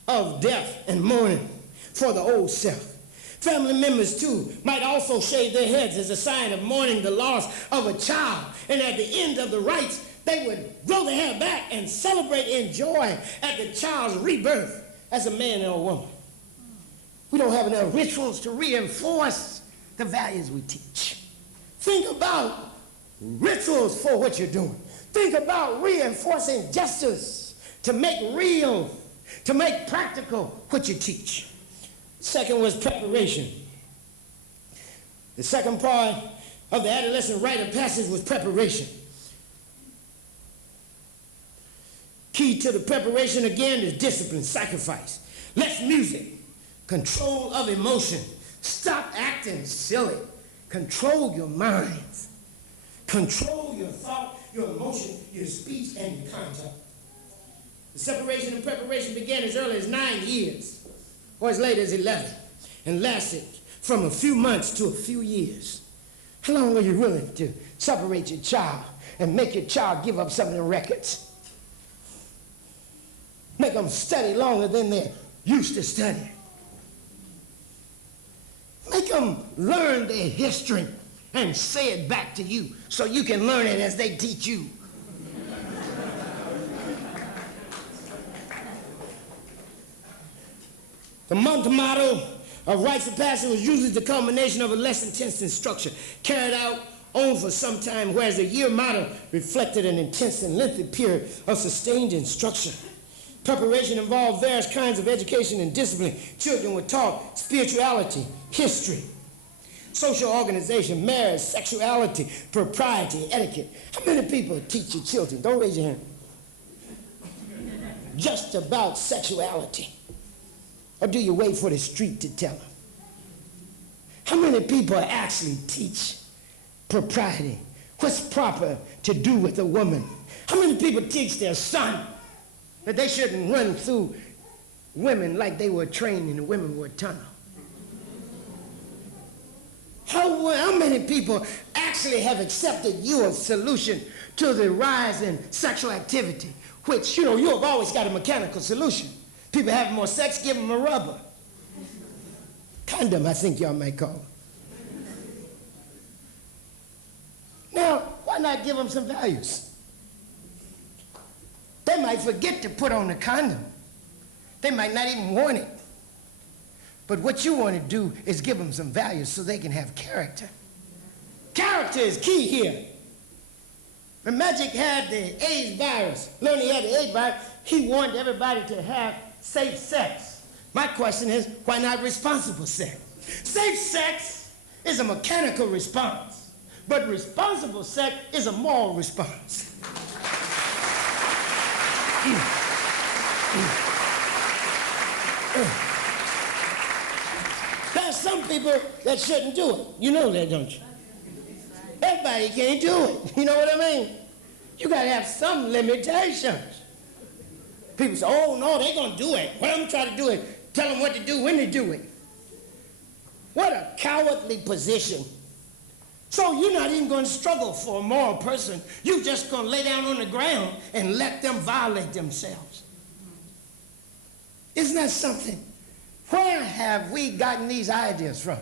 of death and mourning for the old self. Family members, too, might also shave their heads as a sign of mourning the loss of a child. And at the end of the rites, they would grow their hair back and celebrate in joy at the child's rebirth as a man and a woman. We don't have enough rituals to reinforce the values we teach. Think about rituals for what you're doing. Think about reinforcing gestures to make real, to make practical what you teach. Second was preparation. The second part of the adolescent rite of passage was preparation. Key to the preparation again is discipline, sacrifice, less music, control of emotion. Stop acting silly. Control your minds. Control your thought, your emotion, your speech, and your conduct. The separation and preparation began as early as 9 years, or as late as 11, and lasted from a few months to a few years. How long are you willing to separate your child and make your child give up some of the records? Make them study longer than they're used to studying. Make them learn their history and say it back to you so you can learn it as they teach you. The month motto of rites of passage was usually the culmination of a less intense instruction carried out on for some time, whereas the year motto reflected an intense and lengthy period of sustained instruction. Preparation involved various kinds of education and discipline. Children were taught spirituality, history, social organization, marriage, sexuality, propriety, etiquette. How many people teach your children? Don't raise your hand. Just about sexuality. Or do you wait for the street to tell them? How many people actually teach propriety? What's proper to do with a woman? How many people teach their son that they shouldn't run through women like they were trained in the women were tunnel? How many people actually have accepted your solution to the rise in sexual activity, which, you have always got a mechanical solution. People having more sex, give them a rubber. Condom, I think y'all might call it. Now, why not give them some values? They might forget to put on a condom. They might not even want it. But what you want to do is give them some values so they can have character. Character is key here. When Magic had the AIDS virus, learned he had the AIDS virus, he wanted everybody to have safe sex. My question is, why not responsible sex? Safe sex is a mechanical response, but responsible sex is a moral response. There's some people that shouldn't do it. You know that, don't you? Everybody can't do it. You know what I mean? You got to have some limitations. People say, oh, no, they're going to do it. What I'm trying to do is tell them what to do when to do it. What a cowardly position. So you're not even going to struggle for a moral person. You're just going to lay down on the ground and let them violate themselves. Isn't that something? Where have we gotten these ideas from?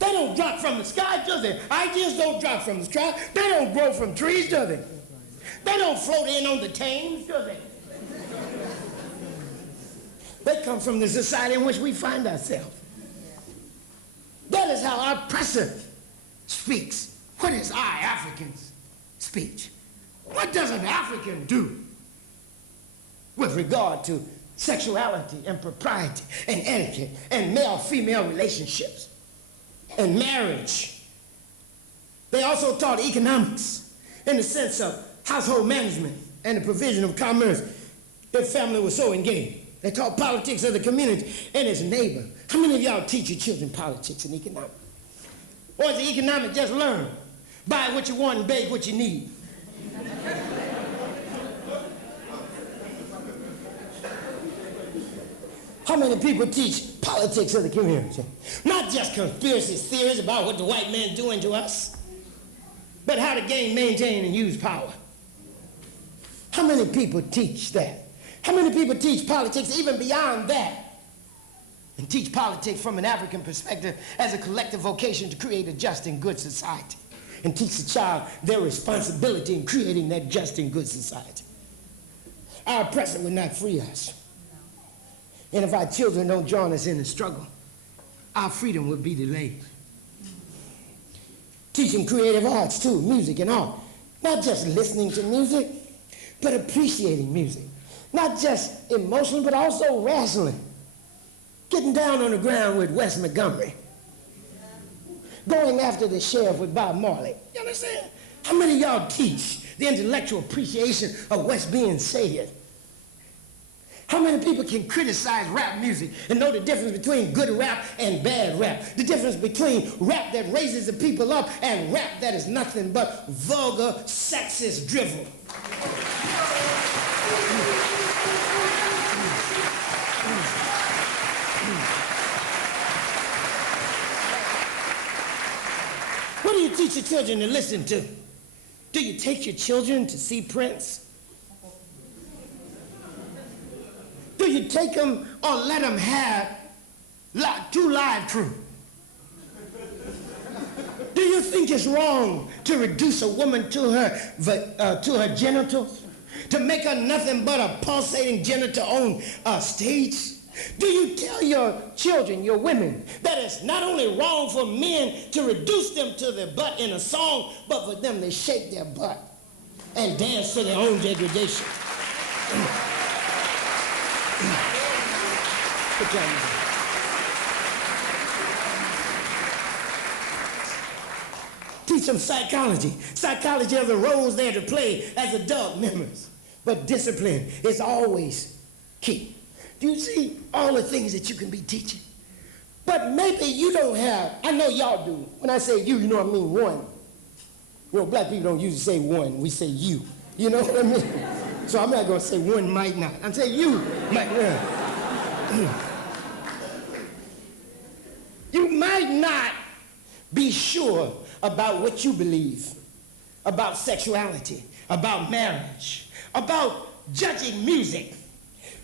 They don't drop from the sky, do they? Ideas don't drop from the sky. They don't grow from trees, do they? They don't float in on the Thames, do they? They come from the society in which we find ourselves. That is how our oppressor speaks. What is our African's speech? What does an African do with regard to sexuality and propriety and etiquette and male-female relationships and marriage? They also taught economics in the sense of household management and the provision of commerce if family was so engaged. They taught politics of the community and its neighbor. How many of y'all teach your children politics and economics? Or is the economic just learn? Buy what you want and beg what you need. How many people teach politics of the community? Not just conspiracy theories about what the white man's doing to us, but how to gain, maintain, and use power. How many people teach that? How many people teach politics even beyond that? And teach politics from an African perspective as a collective vocation to create a just and good society. And teach the child their responsibility in creating that just and good society. Our oppressor would not free us. And if our children don't join us in the struggle, our freedom would be delayed. Teaching creative arts too, music and art. Not just listening to music, but appreciating music. Not just emotionally, but also rationally. Getting down on the ground with Wes Montgomery. Going after the sheriff with Bob Marley. You understand? How many of y'all teach the intellectual appreciation of what's being said? How many people can criticize rap music and know the difference between good rap and bad rap? The difference between rap that raises the people up and rap that is nothing but vulgar, sexist drivel. What do you teach your children to listen to? Do you take your children to see Prince? Do you take them or let them have two live crew? Do you think it's wrong to reduce a woman to her genitals? To make her nothing but a pulsating genital on a stage? Do you tell your children, your women, that it's not only wrong for men to reduce them to their butt in a song, but for them to shake their butt and dance to their own degradation? Teach them psychology of the roles they're to play as adult members. But discipline is always key. Do you see all the things that you can be teaching? But maybe you don't have, I know y'all do. When I say you know what I mean one. You know, black people don't usually say one, we say you. You know what I mean? So I'm not gonna say one might not. I'm saying you might not. You might not be sure about what you believe, about sexuality, about marriage, about judging music.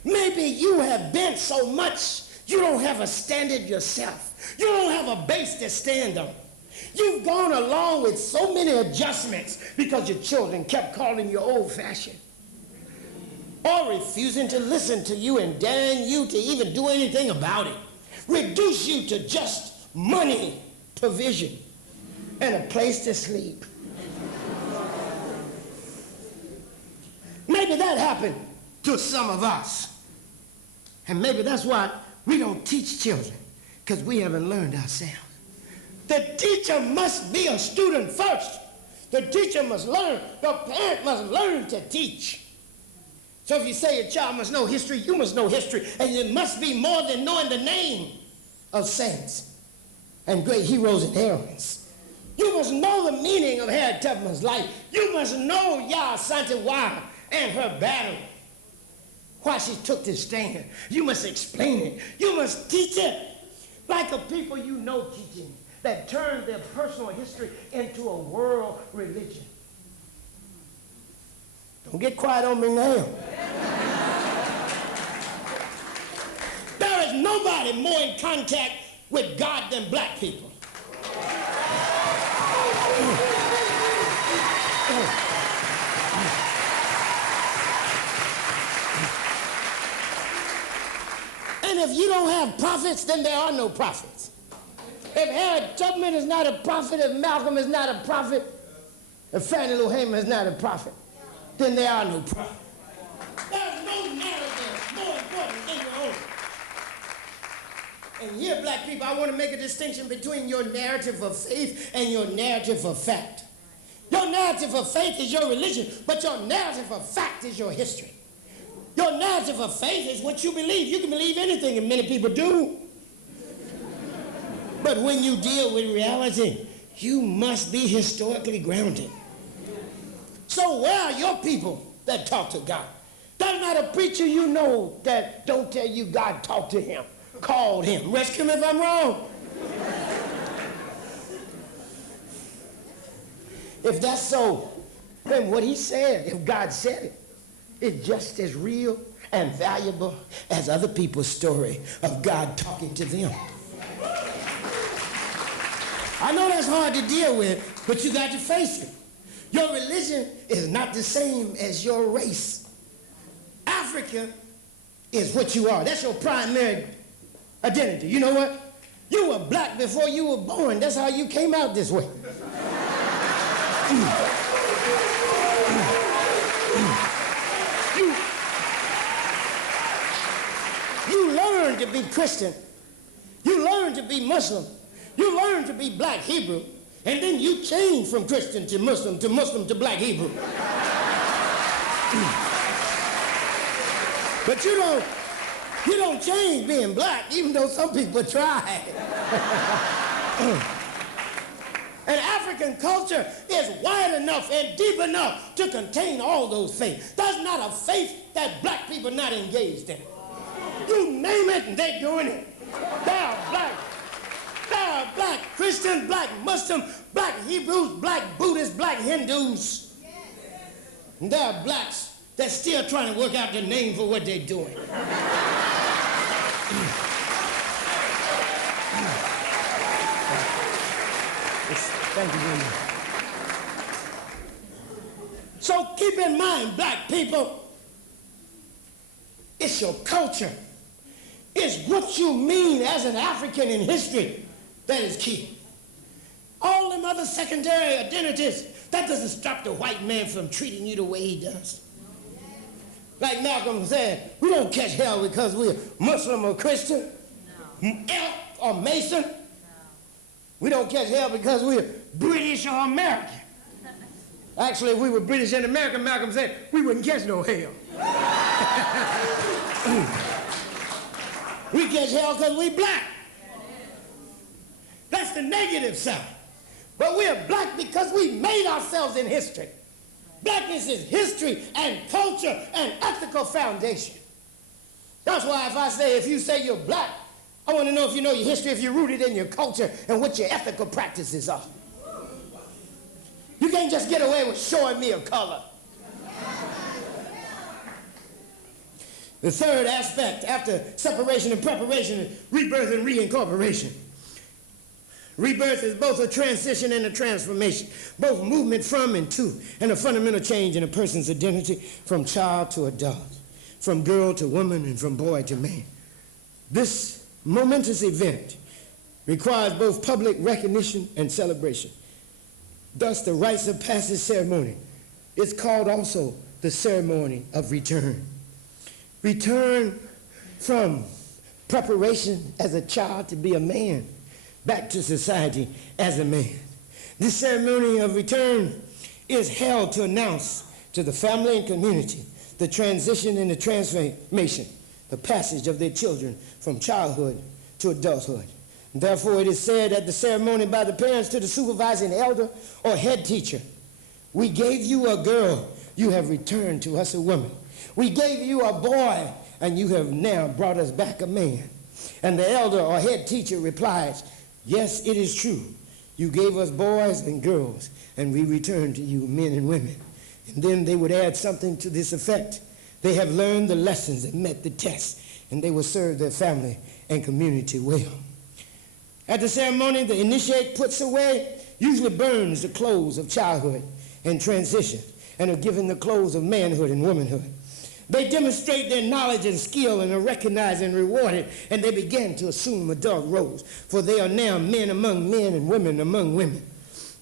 Maybe you have bent so much, you don't have a standard yourself. You don't have a base to stand on. You've gone along with so many adjustments because your children kept calling you old-fashioned, or refusing to listen to you and daring you to even do anything about it. Reduce you to just money, provision, and a place to sleep. Maybe that happened to some of us. And maybe that's why we don't teach children, because we haven't learned ourselves. The teacher must be a student first. The teacher must learn. The parent must learn to teach. So if you say your child must know history, you must know history. And it must be more than knowing the name of saints and great heroes and heroines. You must know the meaning of Harriet Tubman's life. You must know Yah Santewa and her battle. Why she took this stand. You must explain it. You must teach it like a people you know teaching that turned their personal history into a world religion. Don't get quiet on me now. There is nobody more in contact with God than black people. And if you don't have prophets, then there are no prophets. If Harriet Tubman is not a prophet, if Malcolm is not a prophet, if Fannie Lou Hamer is not a prophet, then there are no prophets. There is no narrative more important than your own. And here, black people, I want to make a distinction between your narrative of faith and your narrative of fact. Your narrative of faith is your religion, but your narrative of fact is your history. Your narrative of faith is what you believe. You can believe anything, and many people do. But when you deal with reality, you must be historically grounded. So where are your people that talk to God? There's not a preacher you know that don't tell you God talked to him, called him. Rescue me if I'm wrong. If that's so, then what he said, if God said it, is just as real and valuable as other people's story of God talking to them. I know that's hard to deal with, but you got to face it. Your religion is not the same as your race. Africa is what you are. That's your primary identity. You know what? You were black before you were born. That's how you came out this way. You learn to be Christian. You learn to be Muslim. You learn to be black Hebrew. And then you change from Christian to Muslim to black Hebrew. But you don't change being black, even though some people try. And African culture is wide enough and deep enough to contain all those faiths. There's not a faith that black people are not engaged in. You name it and they're doing it. They're black Christians, black Muslims, black Hebrews, black Buddhists, black Hindus. And there are blacks that's still trying to work out the name for what they're doing. Thank you very much. So keep in mind, black people, it's your culture. It's what you mean as an African in history that is key. All them other secondary identities, that doesn't stop the white man from treating you the way he does. Like Malcolm said, we don't catch hell because we're Muslim or Christian, elk or Mason. We don't catch hell because we're British or American. Actually, if we were British and American, Malcolm said, we wouldn't catch no hell. We catch hell because we black. That's the negative side. But we're black because we made ourselves in history. Blackness is history and culture and ethical foundation. That's why if you say you're black, I want to know if you know your history, if you're rooted in your culture and what your ethical practices are. You can't just get away with showing me a color. The third aspect after separation and preparation is rebirth and reincorporation. Rebirth is both a transition and a transformation, both movement from and to, and a fundamental change in a person's identity from child to adult, from girl to woman, and from boy to man. This momentous event requires both public recognition and celebration. Thus, the rites of passage ceremony is called also the ceremony of return. Return from preparation as a child to be a man back to society as a man. This ceremony of return is held to announce to the family and community the transition and the transformation, the passage of their children from childhood to adulthood. Therefore, it is said at the ceremony by the parents to the supervising elder or head teacher, we gave you a girl, you have returned to us a woman. We gave you a boy, and you have now brought us back a man. And the elder or head teacher replies, yes, it is true. You gave us boys and girls, and we returned to you men and women. And then they would add something to this effect. They have learned the lessons and met the test, and they will serve their family and community well. At the ceremony, the initiate puts away, usually burns the clothes of childhood and transition, and are given the clothes of manhood and womanhood. They demonstrate their knowledge and skill and are recognized and rewarded, and they begin to assume adult roles, for they are now men among men and women among women.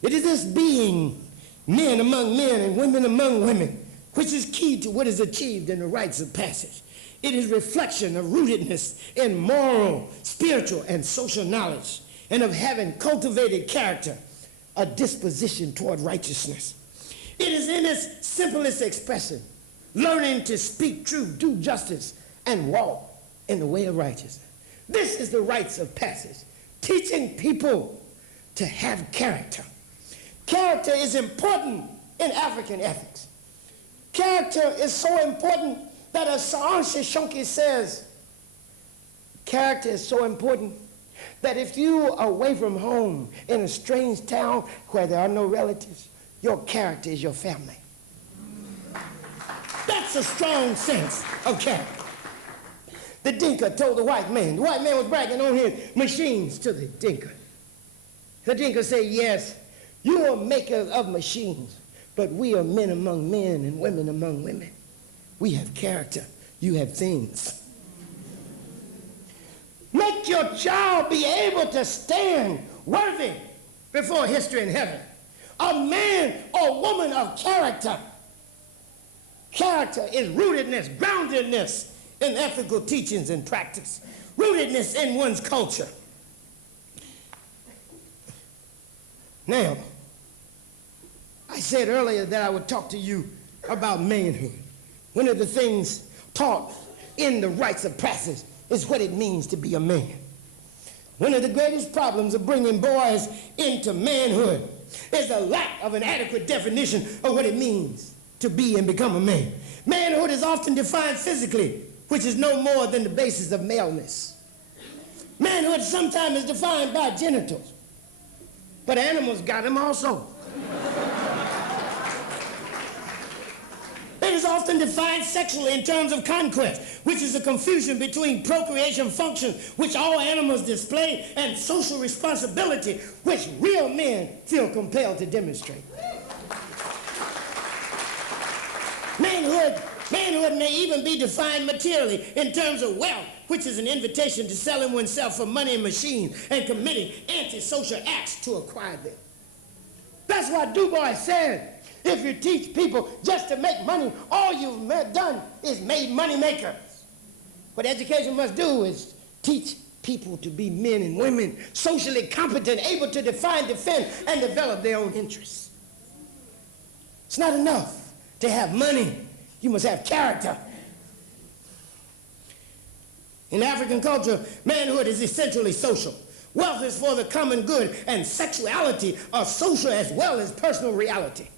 It is this being men among men and women among women which is key to what is achieved in the rites of passage. It is reflection of rootedness in moral, spiritual, and social knowledge, and of having cultivated character, a disposition toward righteousness. It is in its simplest expression, learning to speak truth, do justice, and walk in the way of righteousness. This is the rites of passage, teaching people to have character. Character is important in African ethics. Character is so important that Assange Shishonki says character is so important that if you are away from home in a strange town where there are no relatives, your character is your family. That's a strong sense of character. The Dinka told the white man was bragging on his machines to the Dinka. The Dinka said, yes, you are makers of machines, but we are men among men and women among women. We have character, you have things. Make your child be able to stand worthy before history and heaven. A man or woman of character. Character is rootedness, groundedness in ethical teachings and practice. Rootedness in one's culture. Now, I said earlier that I would talk to you about manhood. One of the things taught in the rites of passage is what it means to be a man. One of the greatest problems of bringing boys into manhood is the lack of an adequate definition of what it means to be and become a man. Manhood is often defined physically, which is no more than the basis of maleness. Manhood sometimes is defined by genitals, but animals got them also. It is often defined sexually in terms of conquest, which is a confusion between procreation function, which all animals display, and social responsibility, which real men feel compelled to demonstrate. Manhood may even be defined materially in terms of wealth, which is an invitation to selling oneself for money and machines and committing antisocial acts to acquire them. That's why Du Bois said, if you teach people just to make money, all you've done is made money makers. What education must do is teach people to be men and women, socially competent, able to define, defend, and develop their own interests. It's not enough to have money. You must have character. In African culture, manhood is essentially social. Wealth is for the common good, and sexuality are social as well as personal reality.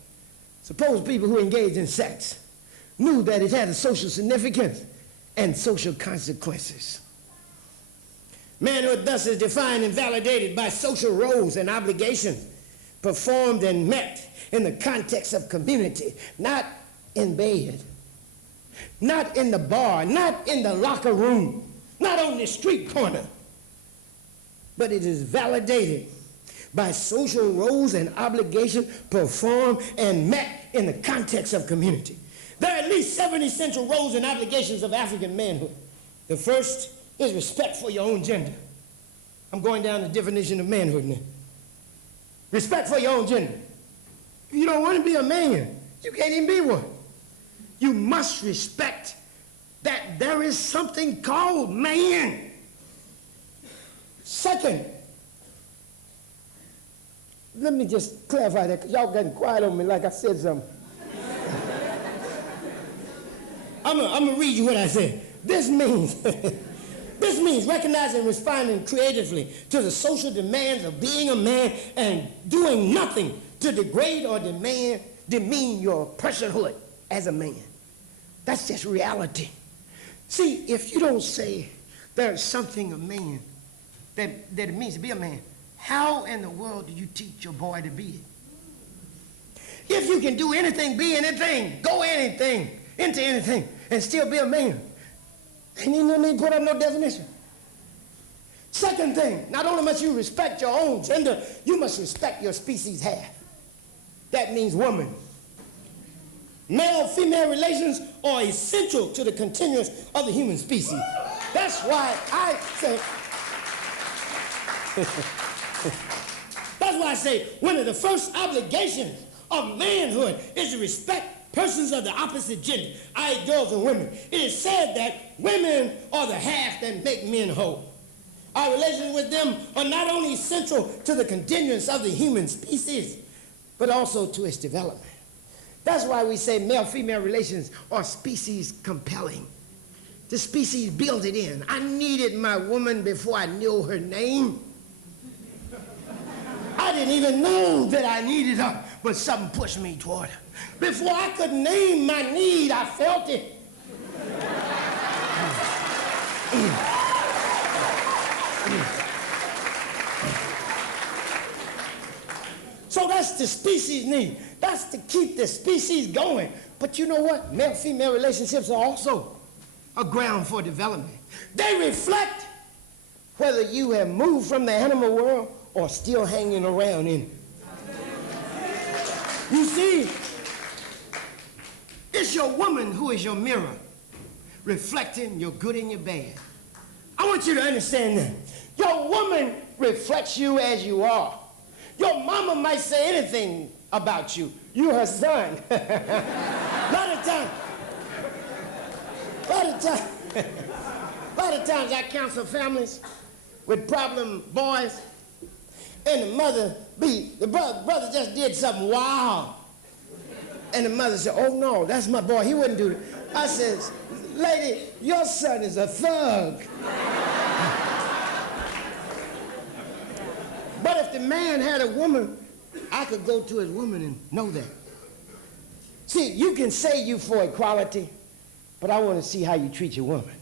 Suppose people who engage in sex knew that it had a social significance and social consequences. Manhood thus is defined and validated by social roles and obligations performed and met in the context of community, not in bed, not in the bar, not in the locker room, not on the street corner, but it is validated by social roles and obligations performed and met in the context of community. There are at least 7 essential roles and obligations of African manhood. The first is respect for your own gender. I'm going down the definition of manhood now. Respect for your own gender. If you don't want to be a man, you can't even be one. You must respect that there is something called man. Second, let me just clarify that, because y'all getting quiet on me like I said something. I'm gonna read you what I said. This means recognizing and responding creatively to the social demands of being a man and doing nothing to degrade or demean your personhood as a man. That's just reality. See, if you don't say there's something a man that it means to be a man, how in the world do you teach your boy to be it? If you can do anything, be anything, go anything, into anything, and still be a man, then you don't need to put up no definition. Second thing, not only must you respect your own gender, you must respect your species half. That means woman. Male-female relations are essential to the continuance of the human species. That's why I say one of the first obligations of manhood is to respect persons of the opposite gender, i.e. girls and women. It is said that women are the half that make men whole. Our relations with them are not only essential to the continuance of the human species, but also to its development. That's why we say male-female relations are species compelling. The species built it in. I needed my woman before I knew her name. I didn't even know that I needed her, but something pushed me toward her. Before I could name my need, I felt it. So that's the species need. That's to keep the species going. But you know what? Male-female relationships are also a ground for development. They reflect whether you have moved from the animal world or still hanging around in it. You see, it's your woman who is your mirror, reflecting your good and your bad. I want you to understand that. Your woman reflects you as you are. Your mama might say anything about you. You're her son. A lot of times I counsel families with problem boys, and the brother just did something wild. And the mother said, oh no, that's my boy, he wouldn't do that. I says, lady, your son is a thug. But if the man had a woman, I could go to his woman and know that. See, you can say you for equality, but I want to see how you treat your woman.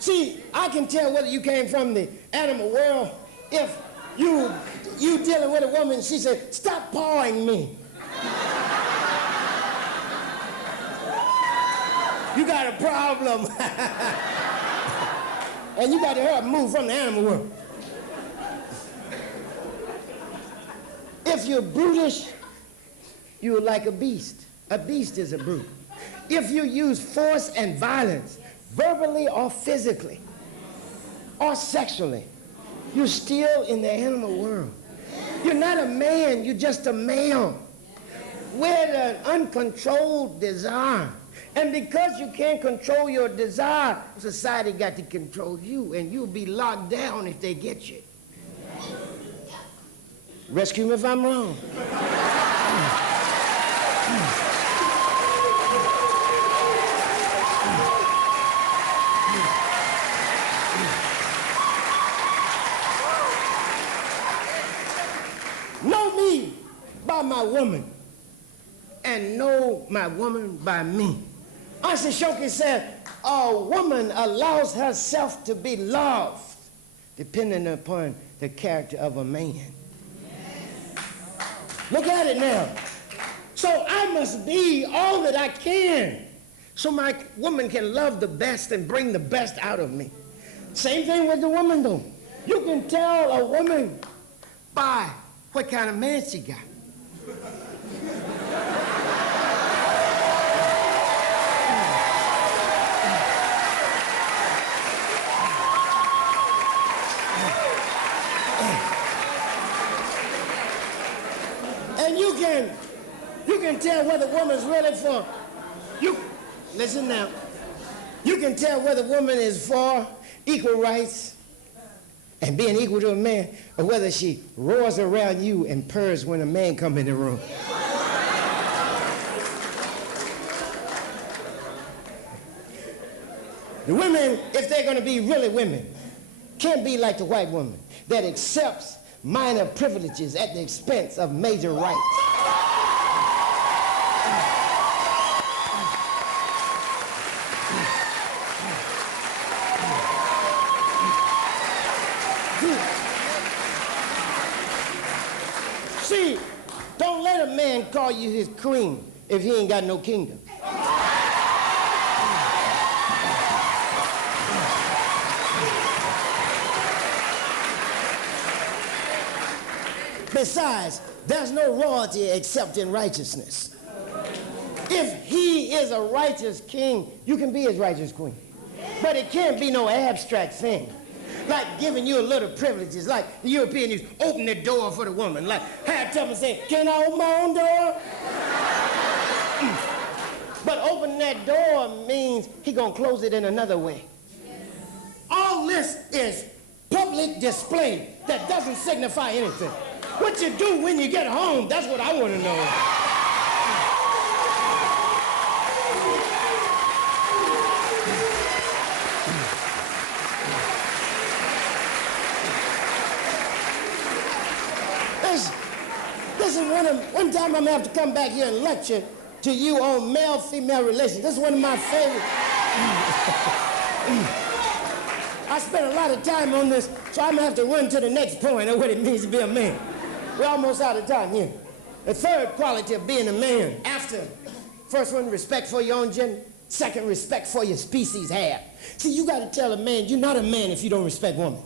See, I can tell whether you came from the animal world if you dealing with a woman, she said, stop pawing me. You got a problem. And you got to help move from the animal world. If you're brutish, you're like a beast. A beast is a brute. If you use force and violence, verbally or physically, or sexually, you're still in the animal world. You're not a man, you're just a male with an uncontrolled desire. And because you can't control your desire, society got to control you, and you'll be locked down if they get you. Rescue me if I'm wrong. Know me by my woman, and know my woman by me. Auntie Shoki said, a woman allows herself to be loved depending upon the character of a man. Yes. Look at it now. So I must be all that I can so my woman can love the best and bring the best out of me. Same thing with the woman though. You can tell a woman by what kind of man she got. And you can tell whether a woman's really for, listen now, you can tell whether a woman is for equal rights and being equal to a man, or whether she roars around you and purrs when a man comes in the room. The women, if they're going to be really women, can't be like the white woman that accepts minor privileges at the expense of major rights. See, don't let a man call you his queen if he ain't got no kingdom. Besides, there's no royalty except in righteousness. If he is a righteous king, you can be his righteous queen. But it can't be no abstract thing. Like giving you a little privileges, like the European used open the door for the woman. Like Harriet Tubman saying, can I open my own door? But opening that door means he gonna close it in another way. All this is public display that doesn't signify anything. What you do when you get home, that's what I want to know. Listen, one time I'm going to have to come back here and lecture to you on male-female relations. This is one of my favorite. I spent a lot of time on this, so I'm going to have to run to the next point of what it means to be a man. We're almost out of time here. The third quality of being a man, after first one, respect for your own gender. Second, respect for your species have. See, you got to tell a man, you're not a man if you don't respect women.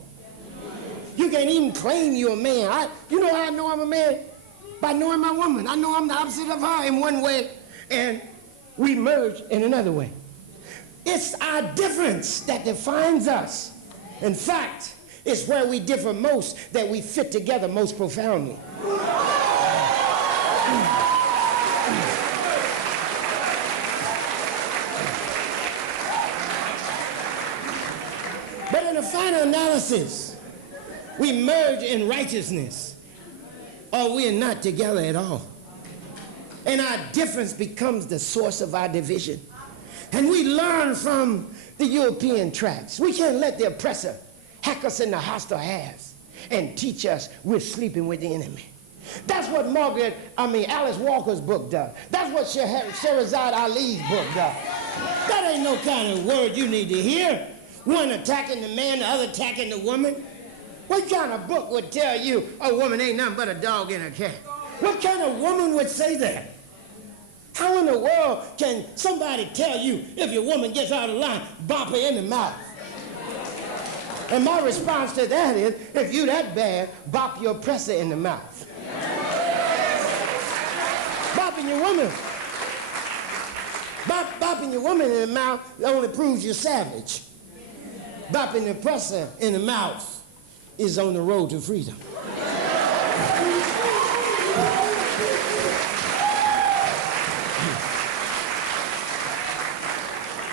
You can't even claim you're a man. You know how I know I'm a man? By knowing my woman. I know I'm the opposite of her in one way, and we merge in another way. It's our difference that defines us. In fact, it's where we differ most that we fit together most profoundly. But in the final analysis, we merge in righteousness, or we are not together at all. And our difference becomes the source of our division. And we learn from the European tracts. We can't let the oppressor hack us in the hostile halves and teach us we're sleeping with the enemy. That's what Alice Walker's book does. That's what Sherazad Ali's book does. That ain't no kind of word you need to hear. One attacking the man, the other attacking the woman. What kind of book would tell you a woman ain't nothing but a dog and a cat? What kind of woman would say that? How in the world can somebody tell you if your woman gets out of line, bop her in the mouth? And my response to that is, if you that bad, bop your oppressor in the mouth. Bopping your woman. Bopping your woman in the mouth only proves you're savage. Bopping the oppressor in the mouth is on the road to freedom.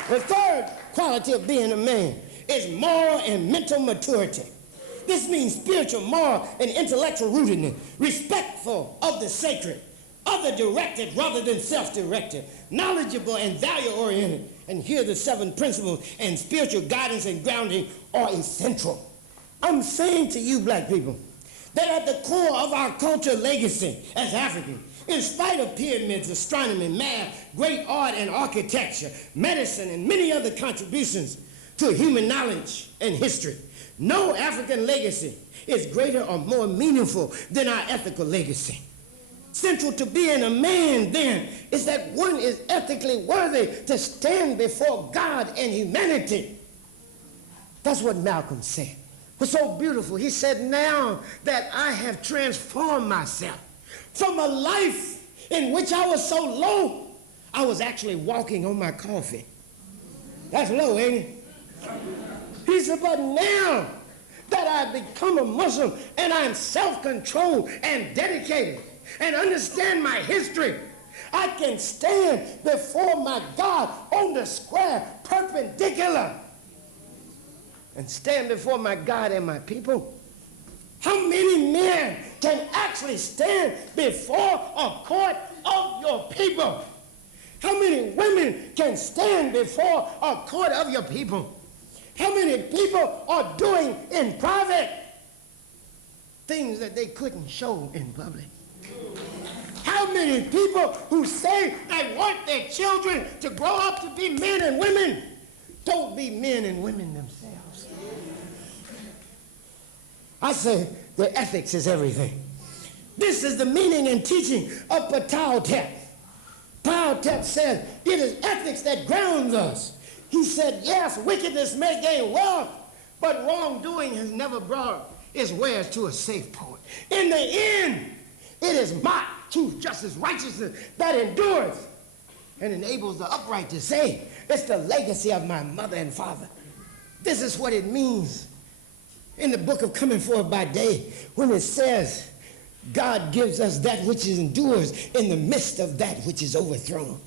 The third quality of being a man is moral and mental maturity. This means spiritual, moral, and intellectual rootedness, respectful of the sacred, other-directed rather than self-directed, knowledgeable and value-oriented. And here the 7 principles and spiritual guidance and grounding are essential. I'm saying to you black people that at the core of our cultural legacy as Africans, in spite of pyramids, astronomy, math, great art and architecture, medicine, and many other contributions to human knowledge and history, no African legacy is greater or more meaningful than our ethical legacy. Central to being a man, then, is that one is ethically worthy to stand before God and humanity. That's what Malcolm said. It was so beautiful. He said, now that I have transformed myself from a life in which I was so low, I was actually walking on my coffee. That's low, ain't it? He said, but now that I've become a Muslim and I'm self-controlled and dedicated and understand my history, I can stand before my God on the square, perpendicular, and stand before my God and my people. How many men can actually stand before a court of your people? How many women can stand before a court of your people? How many people are doing in private things that they couldn't show in public? How many people who say they want their children to grow up to be men and women don't be men and women themselves? I say the ethics is everything. This is the meaning and teaching of Ptah. Ptah says it is ethics that grounds us. He said, yes, wickedness may gain wealth, but wrongdoing has never brought its wares to a safe port. In the end, it is my truth, justice, righteousness that endures and enables the upright to say, it's the legacy of my mother and father. This is what it means in the book of Coming Forth by Day when it says, God gives us that which endures in the midst of that which is overthrown.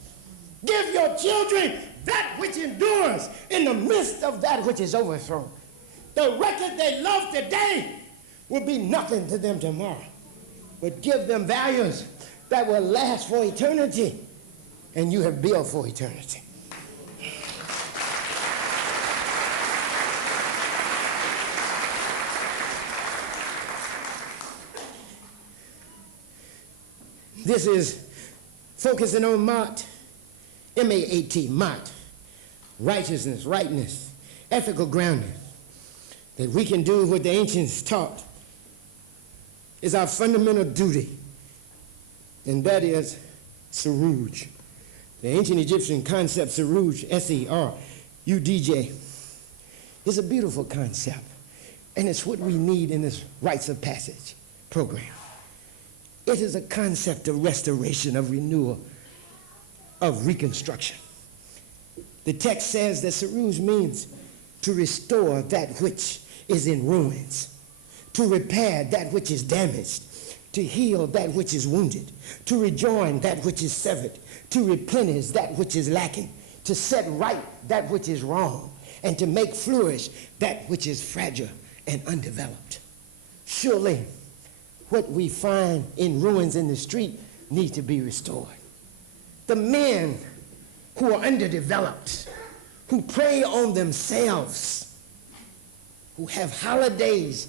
Give your children that which endures in the midst of that which is overthrown. The record they love today will be nothing to them tomorrow. But give them values that will last for eternity, and you have built for eternity. This is focusing on Mart, M-A-A-T, Mart, righteousness, rightness, ethical grounding, that we can do what the ancients taught is our fundamental duty, and that is Seruj. The ancient Egyptian concept, Seruj, S-E-R-U-D-J, is a beautiful concept, and it's what we need in this rites of passage program. It is a concept of restoration, of renewal, of reconstruction. The text says that Seruj means to restore that which is in ruins, to repair that which is damaged, to heal that which is wounded, to rejoin that which is severed, to replenish that which is lacking, to set right that which is wrong, and to make flourish that which is fragile and undeveloped. Surely, what we find in ruins in the street need to be restored. The men who are underdeveloped, who prey on themselves, who have holidays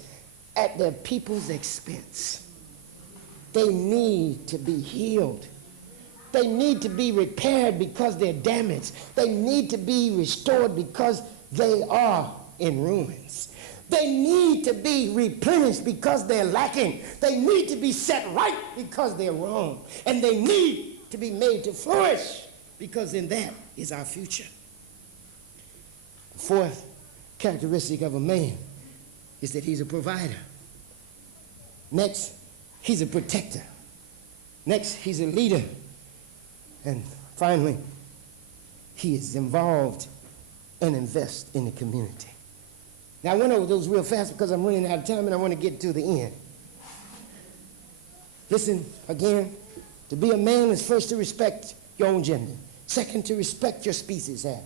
at their people's expense, they need to be healed. They need to be repaired because they're damaged. They need to be restored because they are in ruins. They need to be replenished because they're lacking. They need to be set right because they're wrong. And they need to be made to flourish because in that is our future. The fourth characteristic of a man is that he's a provider. Next, he's a protector. Next, he's a leader. And finally, he is involved and invests in the community. Now, I went over those real fast because I'm running out of time and I want to get to the end. Listen, again, to be a man is first to respect your own gender. Second, to respect your species act.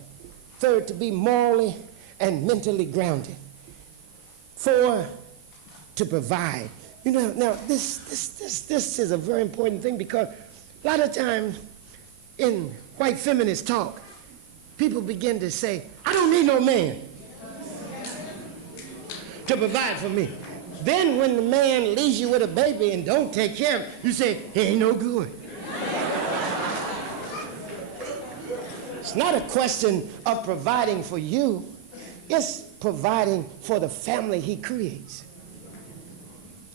Third, to be morally and mentally grounded. Four, to provide. You know, now this is a very important thing because a lot of times in white feminist talk, people begin to say, I don't need no man to provide for me. Then when the man leaves you with a baby and don't take care of it, you say, he ain't no good. It's not a question of providing for you. It's providing for the family he creates.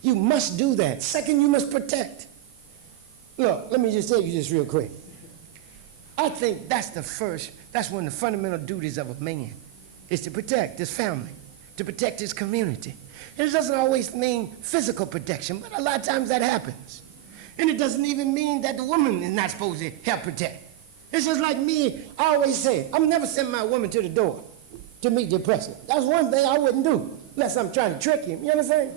You must do that. Second, you must protect. Look, let me just tell you this real quick. I think that's one of the fundamental duties of a man, is to protect his family, to protect his community. And it doesn't always mean physical protection, but a lot of times that happens. And it doesn't even mean that the woman is not supposed to help protect. It's just like me, I always say, I'm never sending my woman to the door to meet the oppressor. That's one thing I wouldn't do, unless I'm trying to trick him. You understand?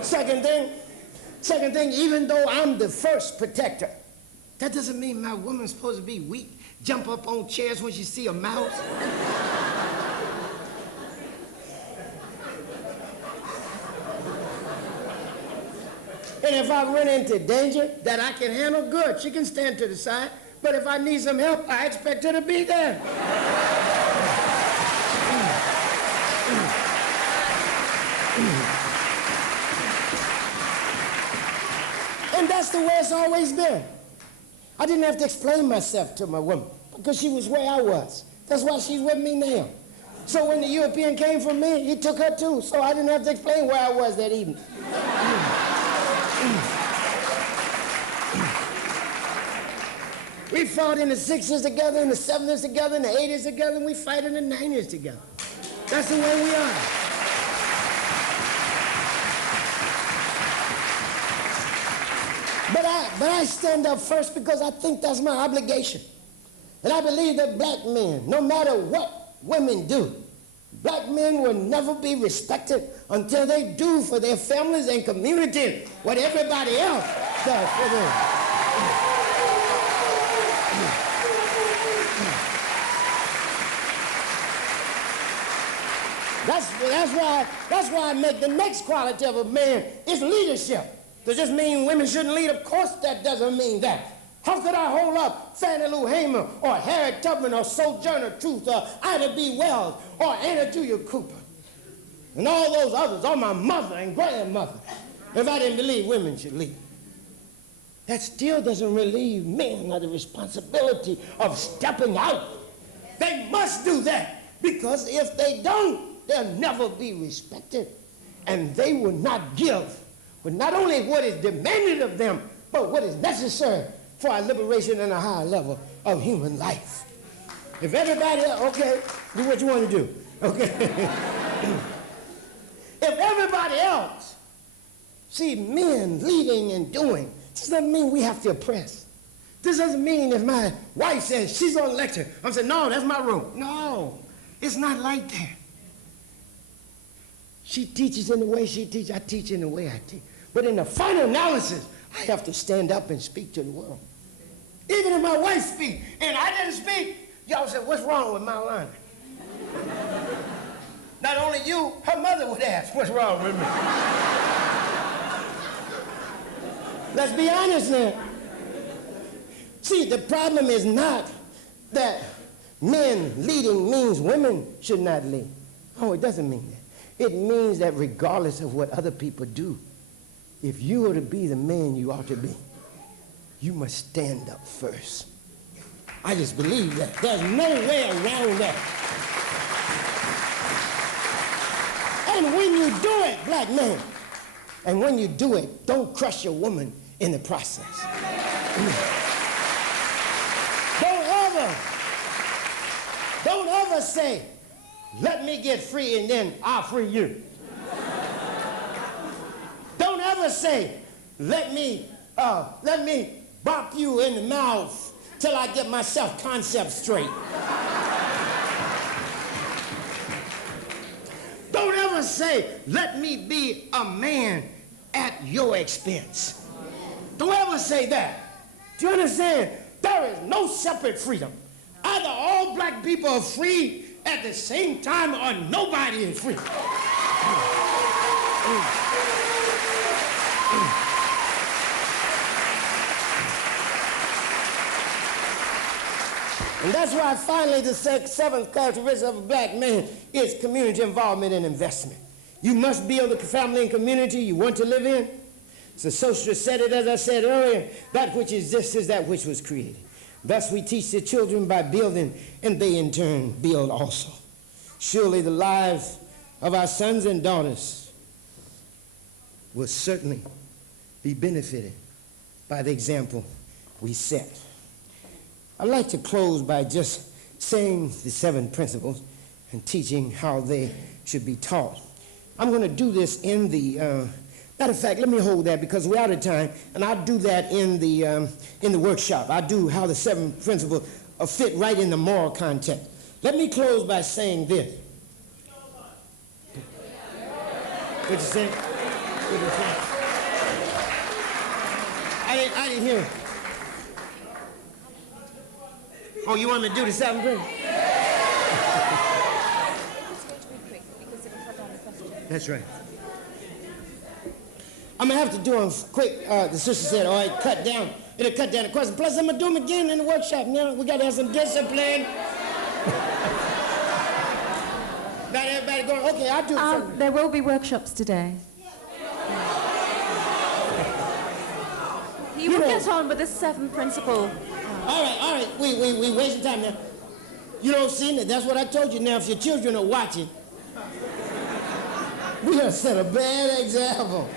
Second thing, even though I'm the first protector, that doesn't mean my woman's supposed to be weak, jump up on chairs when she see a mouse. And if I run into danger that I can handle, good, she can stand to the side. But if I need some help, I expect her to be there. And that's the way it's always been. I didn't have to explain myself to my woman because she was where I was. That's why she's with me now. So when the European came for me, he took her too, so I didn't have to explain where I was that evening. We fought in the 60s together, in the 70s together, in the 80s together, and we fight in the 90s together. That's the way we are. But I stand up first because I think that's my obligation. And I believe that black men, no matter what women do, black men will never be respected until they do for their families and communities what everybody else does for them. That's why I make the next quality of a man is leadership. Does this mean women shouldn't lead? Of course that doesn't mean that. How could I hold up Fannie Lou Hamer or Harriet Tubman or Sojourner Truth or Ida B. Wells or Anna Julia Cooper? and all those others, or my mother and grandmother, if I didn't believe women should lead. That still doesn't relieve men of the responsibility of stepping out. They must do that, because if they don't, they'll never be respected. And they will not give, but not only what is demanded of them, but what is necessary for our liberation and a higher level of human life. If everybody else, okay, do what you want to do, okay? If everybody else see men leading and doing, this doesn't mean we have to oppress. This doesn't mean if my wife says she's on lecture, I'm saying, no, that's my room. No, it's not like that. She teaches in the way she teaches, I teach in the way I teach. But in the final analysis, I have to stand up and speak to the world. Even if my wife speaks and I didn't speak, y'all said, what's wrong with Maulana? Not only you, her mother would ask, what's wrong with me? Let's be honest now. See, the problem is not that men leading means women should not lead. Oh, it doesn't mean that. It means that regardless of what other people do, if you are to be the man you ought to be, you must stand up first. I just believe that. There's no way around that. And when you do it, black man, and when you do it, don't crush your woman in the process. Don't ever say, let me get free and then I'll free you. Don't ever say, let me bump you in the mouth till I get my self-concept straight. Don't ever say, let me be a man at your expense. Don't ever say that. Do you understand? There is no separate freedom. Either all black people are free at the same time or nobody is free. And that's why finally the seventh characteristic of a black man is community involvement and investment. You must build the family and community you want to live in. So socialists said it, as I said earlier, that which exists is that which was created. Thus we teach the children by building, and they in turn build also. Surely the lives of our sons and daughters will certainly be benefited by the example we set. I'd like to close by just saying the 7 principles and teaching how they should be taught. I'm going to do this in the, matter of fact, let me hold that because we're out of time, and I'll do that in the workshop. I'll do how the 7 principles fit right in the moral context. Let me close by saying this. What'd you say? What'd you say? I didn't hear it. Oh, you want me to do the 7 principles? That's right. I'm going to have to do them quick. The sister said, all right, cut down. It'll cut down the question. Plus, I'm going to do them again in the workshop. Now, we got to have some discipline. Not everybody going, okay, I'll do something. There will be workshops today. You will get on with the 7 principle. All right, we wasting time now. You don't see that? That's what I told you. Now, if your children are watching, we have set a bad example.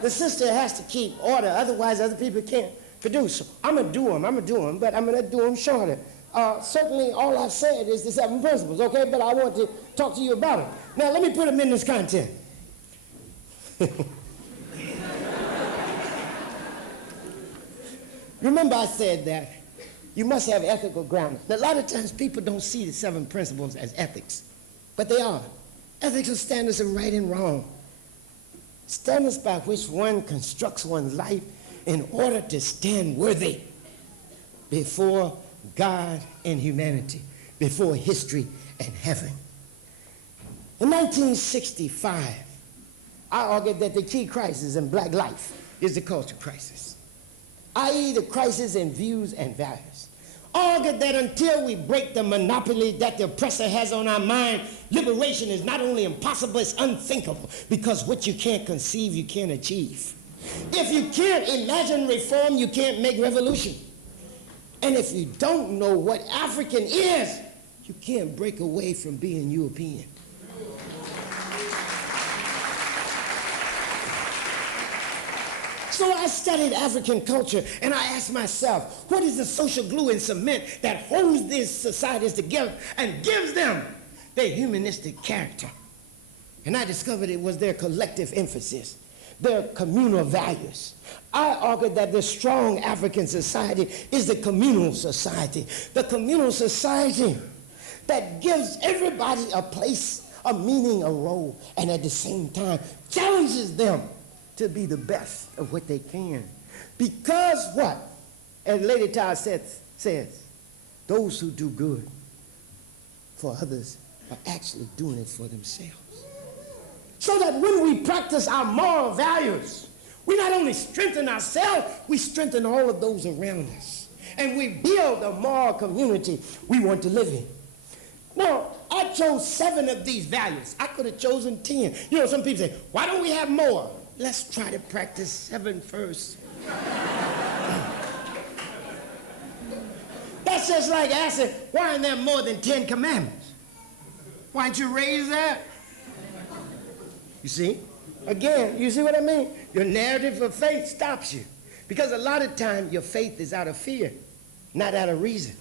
The sister has to keep order, otherwise other people can't produce. So I'm going to do them, but I'm going to do them shorter. Certainly, all I've said is the 7 principles, okay? But I want to talk to you about it. Now, let me put them in this content. Remember I said that you must have ethical grounding. Now, a lot of times people don't see the 7 principles as ethics, but they are. Ethics are standards of right and wrong. Standards by which one constructs one's life in order to stand worthy before God and humanity, before history and heaven. In 1965, I argued that the key crisis in black life is the culture crisis, i.e. the crisis in views and values. argued that until we break the monopoly that the oppressor has on our mind, liberation is not only impossible, it's unthinkable, because what you can't conceive, you can't achieve. If you can't imagine reform, you can't make revolution. And if you don't know what African is, you can't break away from being European. So I studied African culture, and I asked myself, what is the social glue and cement that holds these societies together and gives them their humanistic character? And I discovered it was their collective emphasis, their communal values. I argued that the strong African society is the communal society that gives everybody a place, a meaning, a role, and at the same time challenges them to be the best of what they can. Because what? As Lady Ty says, those who do good for others are actually doing it for themselves. So that when we practice our moral values, we not only strengthen ourselves, we strengthen all of those around us. And we build a moral community we want to live in. Now, I chose 7 of these values. I could have chosen 10. You know, some people say, why don't we have more? Let's try to practice 7 first. That's just like asking, why aren't there more than 10 commandments? Why don't you raise that? You see? Again, you see what I mean? Your narrative of faith stops you. Because a lot of times your faith is out of fear, not out of reason.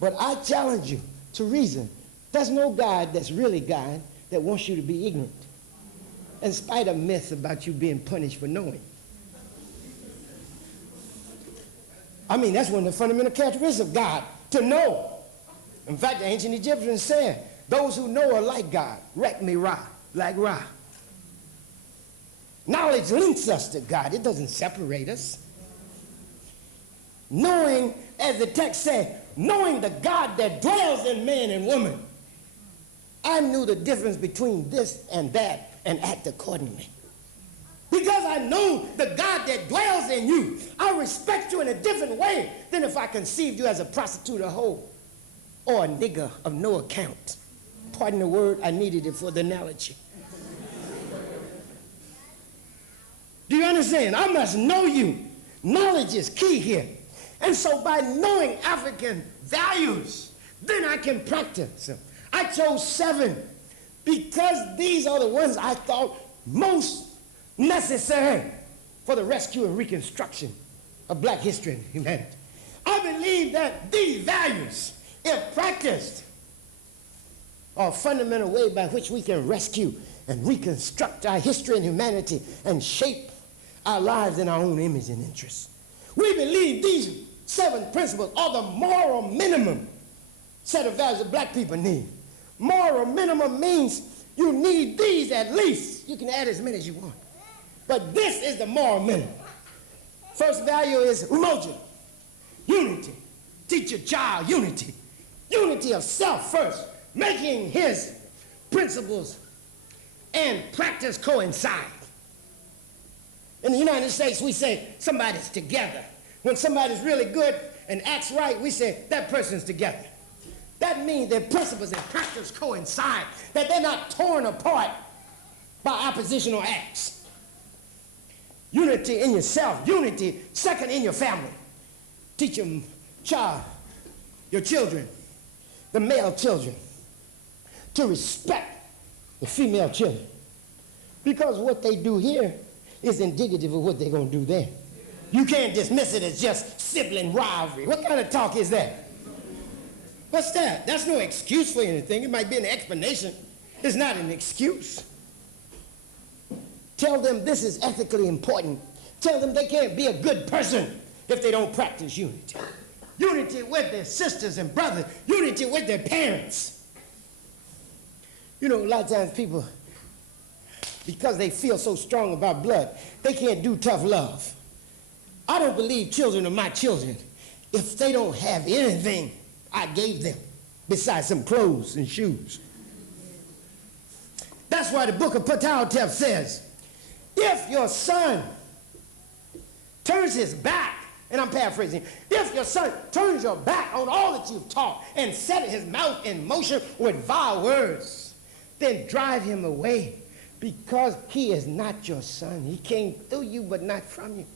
But I challenge you to reason. There's no God that's really God that wants you to be ignorant, in spite of myths about you being punished for knowing. I mean, that's one of the fundamental characteristics of God, to know. In fact, the ancient Egyptians said, those who know are like God, rek me Ra, like Ra. Knowledge links us to God. It doesn't separate us. Knowing, as the text said, knowing the God that dwells in man and woman. I knew the difference between this and that and act accordingly. Because I know the God that dwells in you, I respect you in a different way than if I conceived you as a prostitute or hoe or a nigger of no account. Pardon the word, I needed it for the analogy. Do you understand? I must know you. Knowledge is key here. And so by knowing African values, then I can practice them. I chose 7 because these are the ones I thought most necessary for the rescue and reconstruction of black history and humanity. I believe that these values, if practiced, are a fundamental way by which we can rescue and reconstruct our history and humanity and shape our lives in our own image and interest. We believe these 7 principles are the moral minimum set of values that black people need. Moral minimum means you need these at least. You can add as many as you want. But this is the moral minimum. First value is umoja, unity. Teach your child unity. Unity of self first, making his principles and practice coincide. In the United States, we say somebody's together. When somebody's really good and acts right, we say that person's together. That means their principles and practice coincide, that they're not torn apart by oppositional acts. Unity in yourself, unity second in your family. Teach your children, the male children, to respect the female children. Because what they do here is indicative of what they're going to do there. You can't dismiss it as just sibling rivalry. What kind of talk is that? What's that? That's no excuse for anything. It might be an explanation. It's not an excuse. Tell them this is ethically important. Tell them they can't be a good person if they don't practice unity. Unity with their sisters and brothers. Unity with their parents. You know, a lot of times people, because they feel so strong about blood, they can't do tough love. I don't believe children are my children if they don't have anything I gave them besides some clothes and shoes. That's why the book of Patautev says, if your son turns his back And I'm paraphrasing. If your son turns your back on all that you've taught and set his mouth in motion with vile words, then drive him away, because he is not your son. He came through you, but not from you.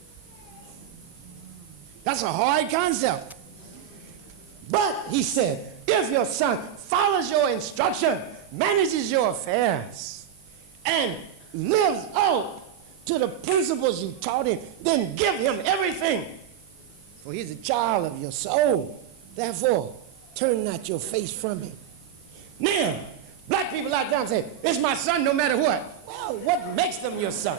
That's a hard concept. But, he said, if your son follows your instruction, manages your affairs, and lives out to the principles you taught him, then give him everything. For he's a child of your soul. Therefore, turn not your face from him. Now, black people out there say, it's my son no matter what. Well, what makes them your son?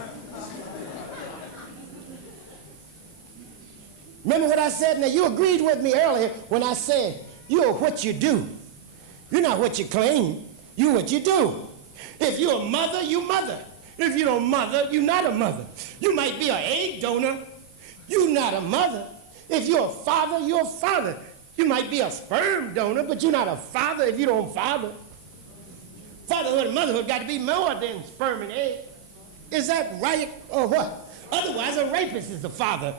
Remember what I said? Now, you agreed with me earlier when I said, you're what you do. You're not what you claim. You're what you do. If you're a mother, you mother. If you don't mother, you're not a mother. You might be an egg donor. You're not a mother. If you're a father, you're a father. You might be a sperm donor, but you're not a father if you don't father. Fatherhood and motherhood got to be more than sperm and egg. Is that right or what? Otherwise, a rapist is the father.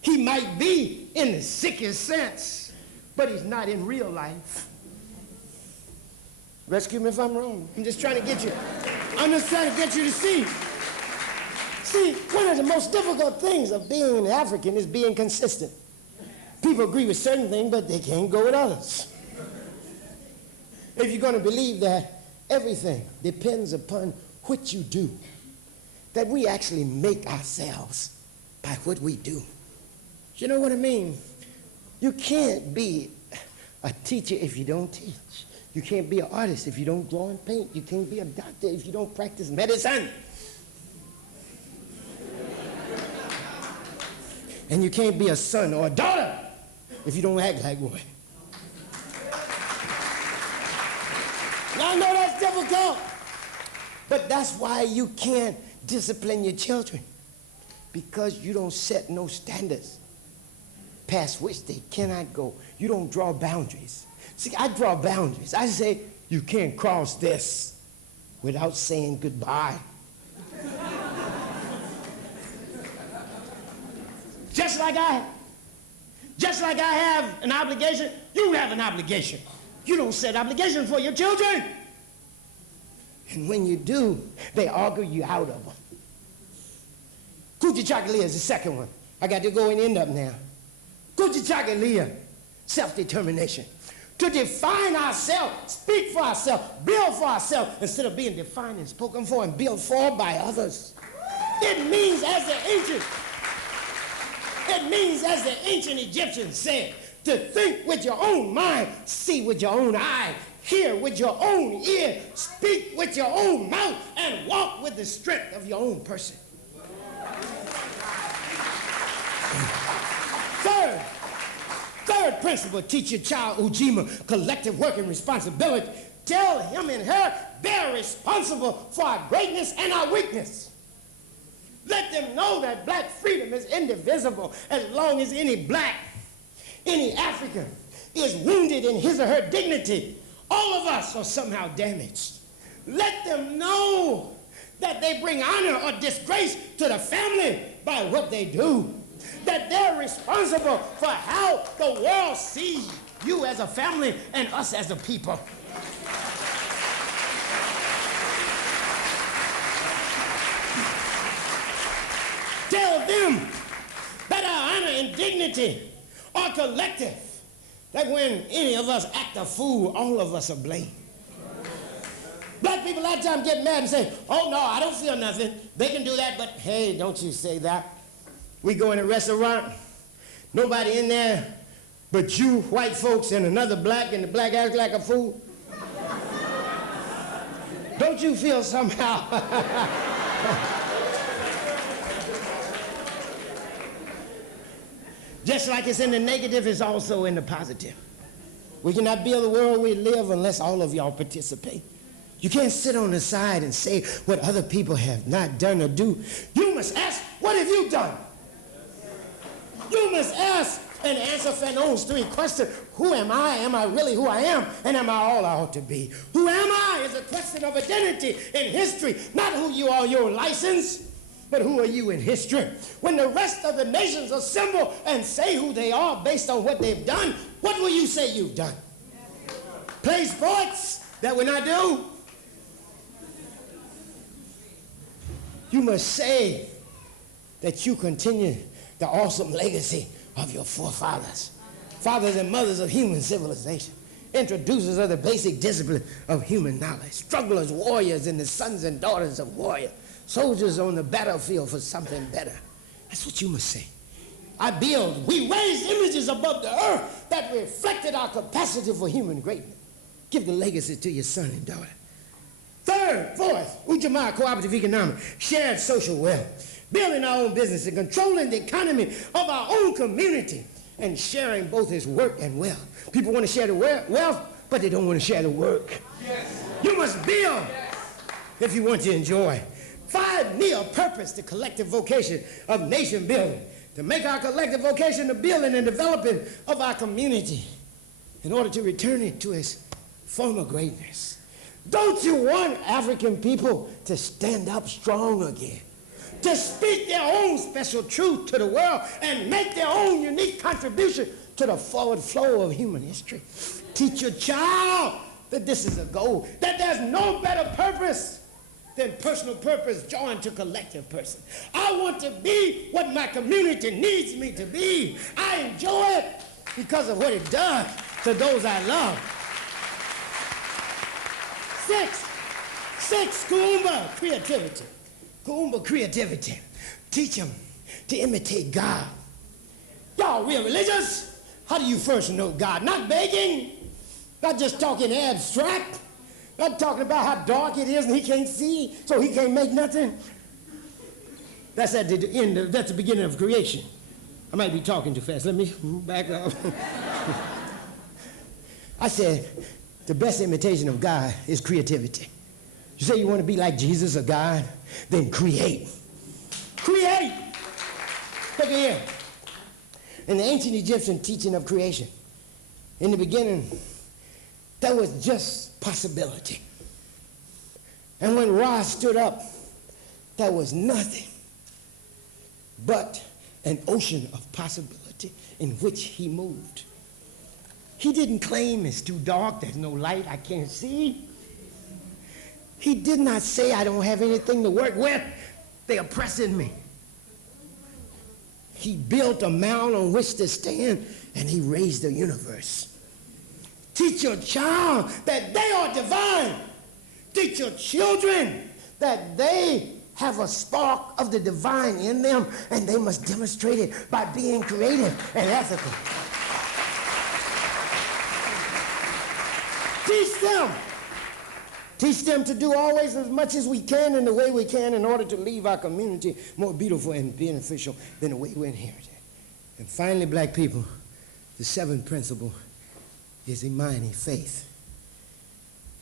He might be in the sickest sense, but he's not in real life. Rescue me if I'm wrong. I'm just trying to get you. I'm just trying to get you to see. See, one of the most difficult things of being an African is being consistent. People agree with certain things, but they can't go with others. If you're going to believe that everything depends upon what you do, that we actually make ourselves by what we do. You know what I mean? You can't be a teacher if you don't teach. You can't be an artist if you don't draw and paint. You can't be a doctor if you don't practice medicine. And you can't be a son or a daughter if you don't act like one. Now, I know that's difficult, but that's why you can't discipline your children, because you don't set no standards past which they cannot go. You don't draw boundaries. See, I draw boundaries. I say, you can't cross this without saying goodbye. Just like I have an obligation, you have an obligation. You don't set obligations for your children. And when you do, they argue you out of them. Kujichagulia is the second one. I got to go and end up now. Kujichagulia, self-determination. To define ourselves, speak for ourselves, build for ourselves, instead of being defined and spoken for and built for by others. It means, as the ancient Egyptians said, to think with your own mind, see with your own eye, hear with your own ear, speak with your own mouth, and walk with the strength of your own person. Third principle, teach your child Ujima, collective working responsibility. Tell him and her they're responsible for our greatness and our weakness. Let them know that black freedom is indivisible as long as any black, any African is wounded in his or her dignity. All of us are somehow damaged. Let them know that they bring honor or disgrace to the family by what they do. That they're responsible for how the world sees you as a family and us as a people. Tell them that our honor and dignity are collective. That when any of us act a fool, all of us are blamed. Black people a lot of times get mad and say, oh no, I don't feel nothing. They can do that, but hey, don't you say that. We go in a restaurant, nobody in there but you, white folks, and another black, and the black acts like a fool. Don't you feel somehow? Just like it's in the negative, it's also in the positive. We cannot build the world we live unless all of y'all participate. You can't sit on the side and say what other people have not done or do. You must ask, what have you done? You must ask and answer Fanon's three questions. Who am I? Am I really who I am? And am I all I ought to be? Who am I is a question of identity in history, not who you are, your license. But who are you in history? When the rest of the nations assemble and say who they are based on what they've done, what will you say you've done? Play sports? That will not do. You must say that you continue the awesome legacy of your forefathers, fathers and mothers of human civilization, introducers of the basic discipline of human knowledge, strugglers, warriors, and the sons and daughters of warriors, soldiers on the battlefield for something better. That's what you must say. We raised images above the earth that reflected our capacity for human greatness. Give the legacy to your son and daughter. Third, fourth, Ujamaa cooperative economics, shared social wealth, building our own business and controlling the economy of our own community and sharing both its work and wealth. People want to share the wealth, but they don't want to share the work. Yes. You must build if you want to enjoy. 5, near purpose, the collective vocation of nation building, to make our collective vocation the building and developing of our community in order to return it to its former greatness. Don't you want African people to stand up strong again, to speak their own special truth to the world and make their own unique contribution to the forward flow of human history? Teach your child that this is a goal, that there's no better purpose than personal purpose joined to collective person. I want to be what my community needs me to be. I enjoy it because of what it does to those I love. 6, Kuumba creativity. Kuumba creativity. Teach them to imitate God. Y'all real religious? How do you first know God? Not begging, not just talking abstract, not talking about how dark it is and he can't see, so he can't make nothing. That's at the end, that's the beginning of creation. I might be talking too fast. Let me back up. I said, the best imitation of God is creativity. You say you want to be like Jesus or God, then create. Create! Look here. In the ancient Egyptian teaching of creation, in the beginning, there was just possibility. And when Ra stood up, there was nothing but an ocean of possibility in which he moved. He didn't claim it's too dark, there's no light, I can't see. He did not say I don't have anything to work with, they're oppressing me. He built a mound on which to stand and he raised the universe. Teach your child that they are divine. Teach your children that they have a spark of the divine in them and they must demonstrate it by being creative and ethical. Teach them to do always as much as we can in the way we can in order to leave our community more beautiful and beneficial than the way we inherited. And finally, black people, the seventh principle is Imani, faith.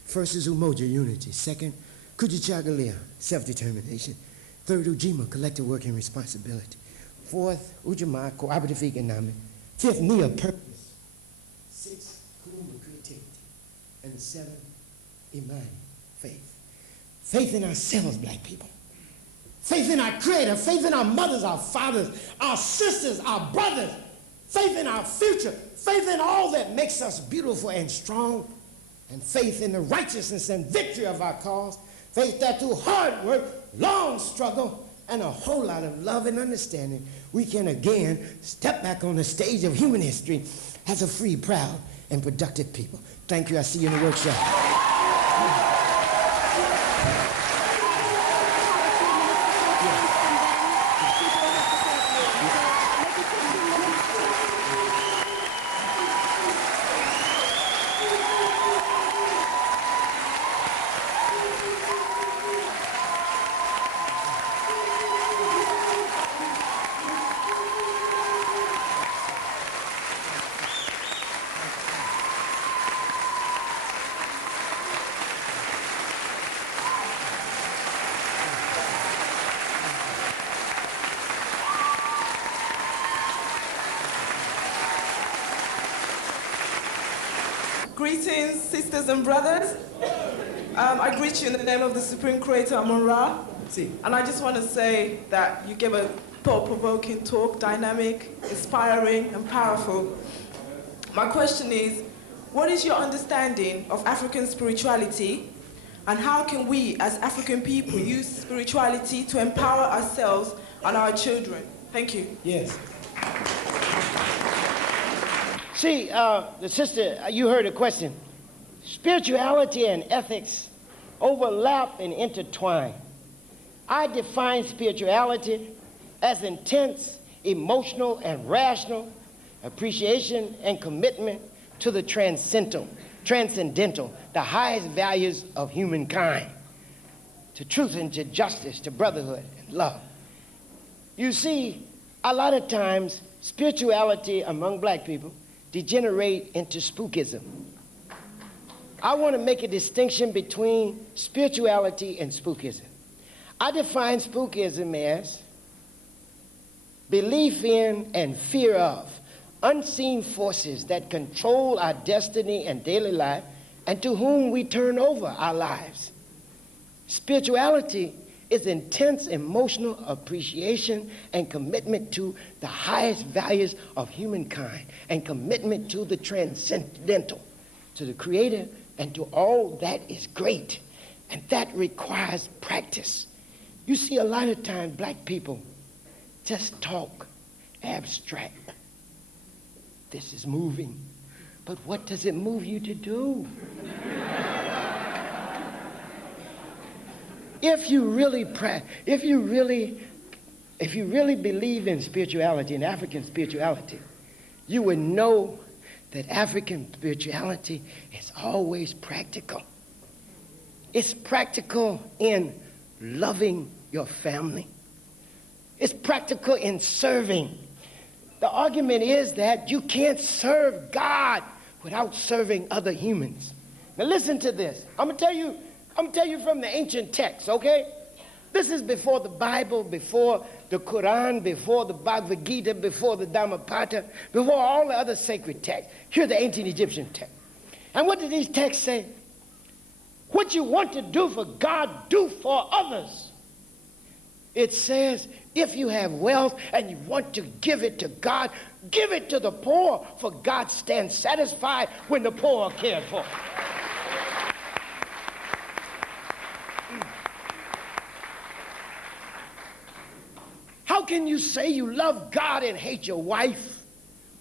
First is Umoja, unity. Second, Kujichagulia, self-determination. Third, Ujima, collective work and responsibility. Fourth, Ujamaa, cooperative economic. Fifth, Nia, purpose. Sixth, Kuruma, creativity. And the seventh, Imani, faith. Faith in ourselves, black people. Faith in our Creator. Faith in our mothers, our fathers, our sisters, our brothers. Faith in our future. Faith in all that makes us beautiful and strong. And faith in the righteousness and victory of our cause. Faith that through hard work, long struggle, and a whole lot of love and understanding, we can again step back on the stage of human history as a free, proud, and productive people. Thank you. I'll see you in the workshop. Greetings, sisters and brothers. I greet you in the name of the Supreme Creator, Amon-Ra. And I just want to say that you gave a thought-provoking talk, dynamic, inspiring, and powerful. My question is, what is your understanding of African spirituality, and how can we, as African people, use spirituality to empower ourselves and our children? Thank you. Yes. See, the sister, you heard a question. Spirituality and ethics overlap and intertwine. I define spirituality as intense, emotional, and rational appreciation and commitment to the transcendental, the highest values of humankind, to truth and to justice, to brotherhood and love. You see, a lot of times, spirituality among black people degenerate into spookism. I want to make a distinction between spirituality and spookism. I define spookism as belief in and fear of unseen forces that control our destiny and daily life and to whom we turn over our lives. Spirituality is intense emotional appreciation and commitment to the highest values of humankind and commitment to the transcendental, to the Creator, and to all that is great. And that requires practice. You see, a lot of times black people just talk abstract. This is moving. But what does it move you to do? If you really believe in spirituality, in African spirituality, you would know that African spirituality is always practical. It's practical in loving your family. It's practical in serving. The argument is that you can't serve God without serving other humans. Now listen to this. I'm gonna tell you from the ancient texts, okay? This is before the Bible, before the Quran, before the Bhagavad Gita, before the Dhammapada, before all the other sacred texts. Here's the ancient Egyptian text. And what do these texts say? What you want to do for God, do for others. It says, if you have wealth and you want to give it to God, give it to the poor, for God stands satisfied when the poor are cared for. How can you say you love God and hate your wife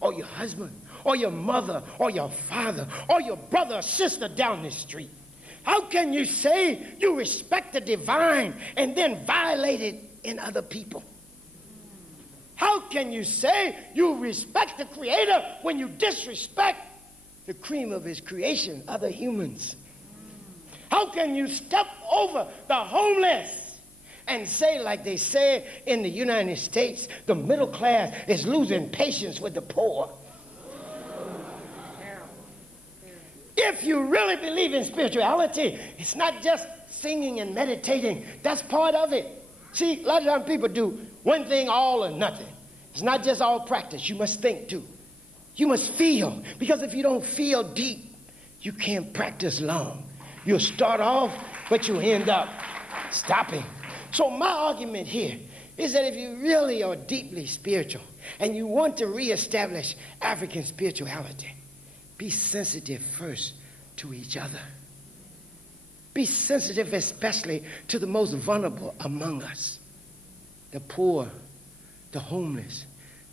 or your husband or your mother or your father or your brother or sister down the street? How can you say you respect the divine and then violate it in other people? How can you say you respect the Creator when you disrespect the cream of his creation, other humans? How can you step over the homeless and say, like they say in the United States, the middle class is losing patience with the poor? If you really believe in spirituality, it's not just singing and meditating. That's part of it. See, a lot of times people do one thing all or nothing. It's not just all practice. You must think too. You must feel, because if you don't feel deep, you can't practice long. You'll start off, but you end up stopping. So my argument here is that if you really are deeply spiritual and you want to reestablish African spirituality, be sensitive first to each other. Be sensitive especially to the most vulnerable among us, the poor, the homeless,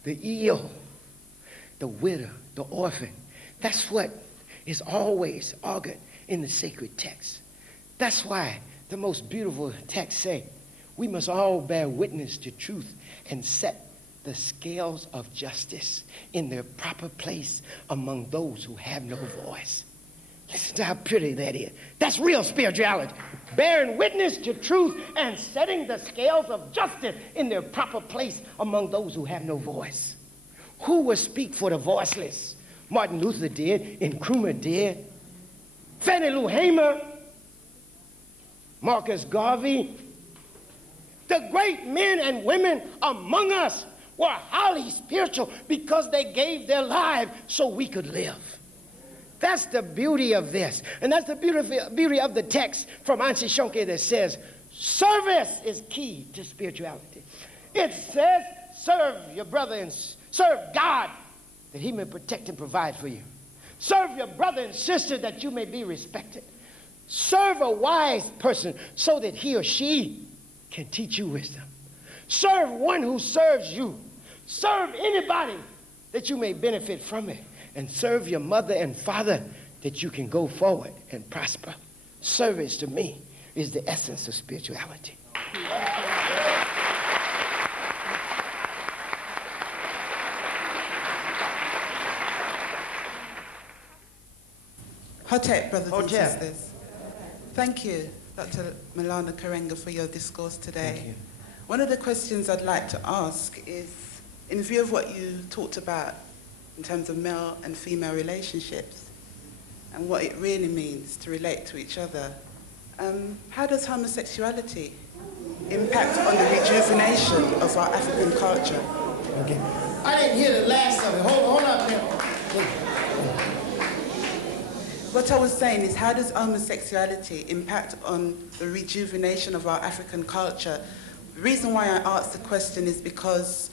the ill, the widow, the orphan. That's what is always argued in the sacred text. That's why the most beautiful texts say, we must all bear witness to truth and set the scales of justice in their proper place among those who have no voice. Listen to how pretty that is. That's real spirituality. Bearing witness to truth and setting the scales of justice in their proper place among those who have no voice. Who will speak for the voiceless? Martin Luther did, Nkrumah did, Fannie Lou Hamer, Marcus Garvey. The great men and women among us were highly spiritual because they gave their lives so we could live. That's the beauty of this. And that's the beauty of the text from Ansi Shonke that says, service is key to spirituality. It says, serve your brother and serve God that he may protect and provide for you. Serve your brother and sister that you may be respected. Serve a wise person so that he or she can teach you wisdom. Serve one who serves you. Serve anybody that you may benefit from it. And serve your mother and father that you can go forward and prosper. Service to me is the essence of spirituality. Hotep, brothers and Hotep. sisters. Thank you, Dr. Maulana Karenga, for your discourse today. Thank you. One of the questions I'd like to ask is, in view of what you talked about in terms of male and female relationships and what it really means to relate to each other, how does homosexuality impact on the rejuvenation of our African culture? Okay. I didn't hear the last of it. Hold up there. What I was saying is, how does homosexuality impact on the rejuvenation of our African culture? The reason why I asked the question is because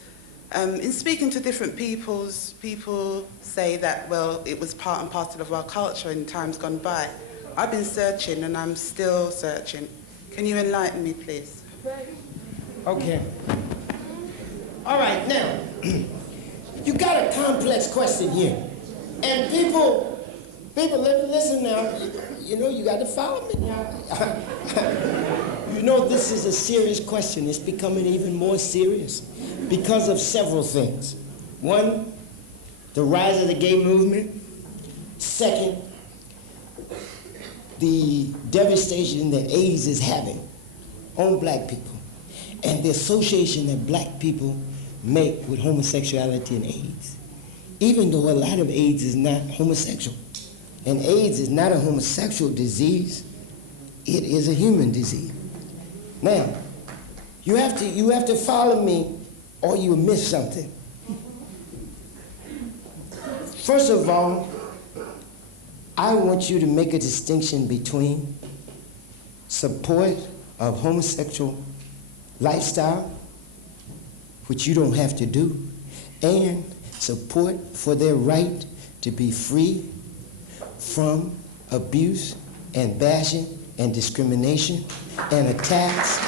in speaking to different peoples, people say that, well, it was part and parcel of our culture in times gone by. I've been searching and I'm still searching. Can you enlighten me, please? Okay. All right, now, you got a complex question here. And people, listen now. You know, you got to follow me now. You know, this is a serious question. It's becoming even more serious because of several things. One, the rise of the gay movement. Second, the devastation that AIDS is having on black people and the association that black people make with homosexuality and AIDS. Even though a lot of AIDS is not homosexual. And AIDS is not a homosexual disease, it is a human disease. Now, you have to follow me or you'll miss something. First of all, I want you to make a distinction between support of homosexual lifestyle, which you don't have to do, and support for their right to be free from abuse and bashing and discrimination and attacks.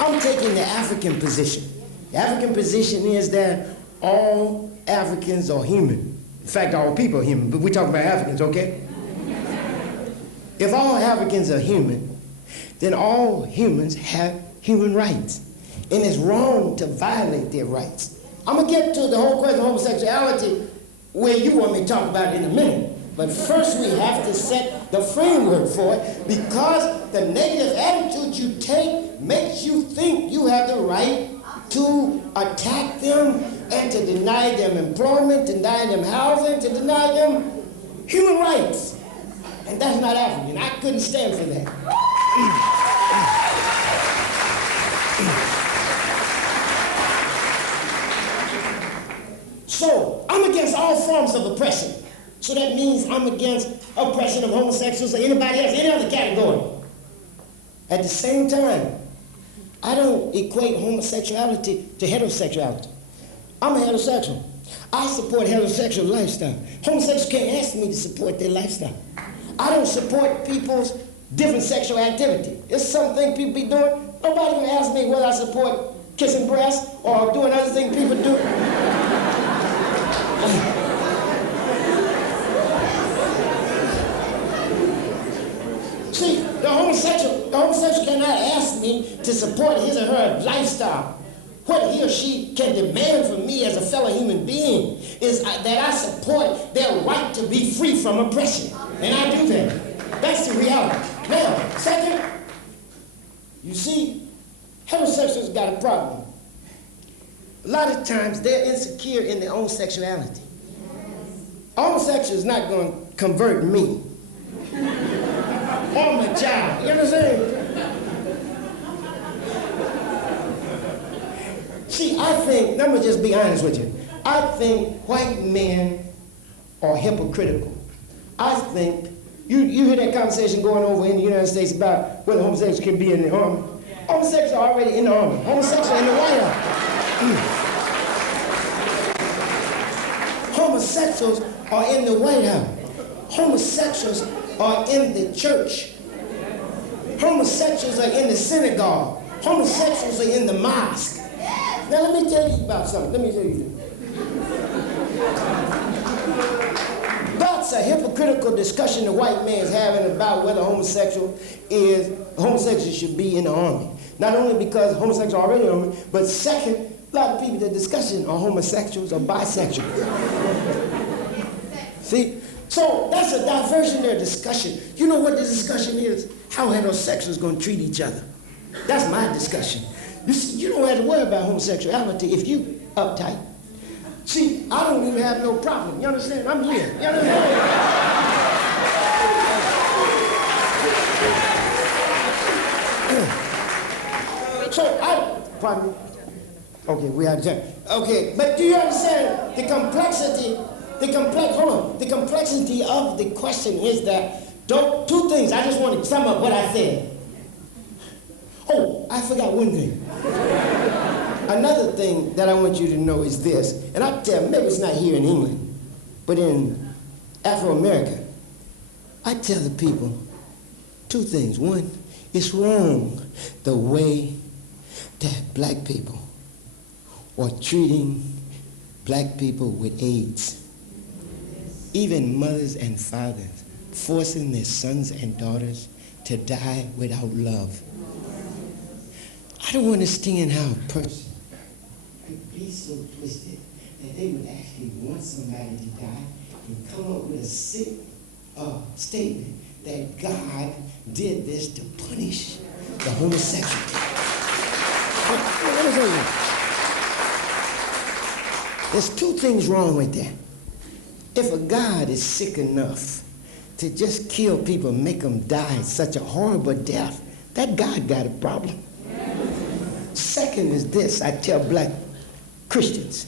I'm taking the African position. The African position is that all Africans are human. In fact, all people are human, but we're talking about Africans, okay? If all Africans are human, then all humans have human rights. And it's wrong to violate their rights. I'm gonna get to the whole question of homosexuality where you want me to talk about it in a minute. But first we have to set the framework for it, because the negative attitude you take makes you think you have the right to attack them and to deny them employment, deny them housing, to deny them human rights. And that's not African. I couldn't stand for that. So, I'm against all forms of oppression. So that means I'm against oppression of homosexuals or anybody else, any other category. At the same time, I don't equate homosexuality to heterosexuality. I'm a heterosexual. I support heterosexual lifestyle. Homosexuals can't ask me to support their lifestyle. I don't support people's different sexual activity. It's something people be doing. Nobody can ask me whether I support kissing breasts or doing other things people do. See, the homosexual cannot ask me to support his or her lifestyle. What he or she can demand from me as a fellow human being is that I support their right to be free from oppression. And I do that. That's the reality. Now, second, you see, heterosexuals got a problem. A lot of times they're insecure in their own sexuality. A homosexual is not going to convert me or my child. You understand? see, I think, let me just be honest with you. I think white men are hypocritical. I think, you hear that conversation going over in the United States about whether homosexuals can be in the army. Homosexuals are already in the army. Homosexuals are in the White House. Homosexuals are in the White House. Homosexuals are in the church. Homosexuals are in the synagogue. Homosexuals are in the mosque. Now let me tell you about something. Let me tell you. That's a hypocritical discussion the white man is having about whether homosexuals should be in the army. Not only because homosexuals are already in the army, but second, a lot of people that discussing are homosexuals or bisexuals. See? So that's a diversionary discussion. You know what the discussion is? How heterosexuals going to treat each other. That's my discussion. You see, you don't have to worry about homosexuality if you uptight. See, I don't even have no problem. You understand? I'm here. You understand? Pardon me? Okay, we are done. Okay, but do you understand the complexity? The complexity of the question is that two things. I just want to sum up what I said. Oh, I forgot one thing. Another thing that I want you to know is this, and I tell you, maybe it's not here in England, but in Afro-America, I tell the people two things. One, it's wrong the way that black people are treating black people with AIDS. Even mothers and fathers forcing their sons and daughters to die without love. I don't understand how a person could be so twisted that they would actually want somebody to die and come up with a sick statement that God did this to punish the homosexual. Let me tell you. There's two things wrong with that. If a God is sick enough to just kill people and make them die such a horrible death, that God got a problem. Second is this, I tell black Christians,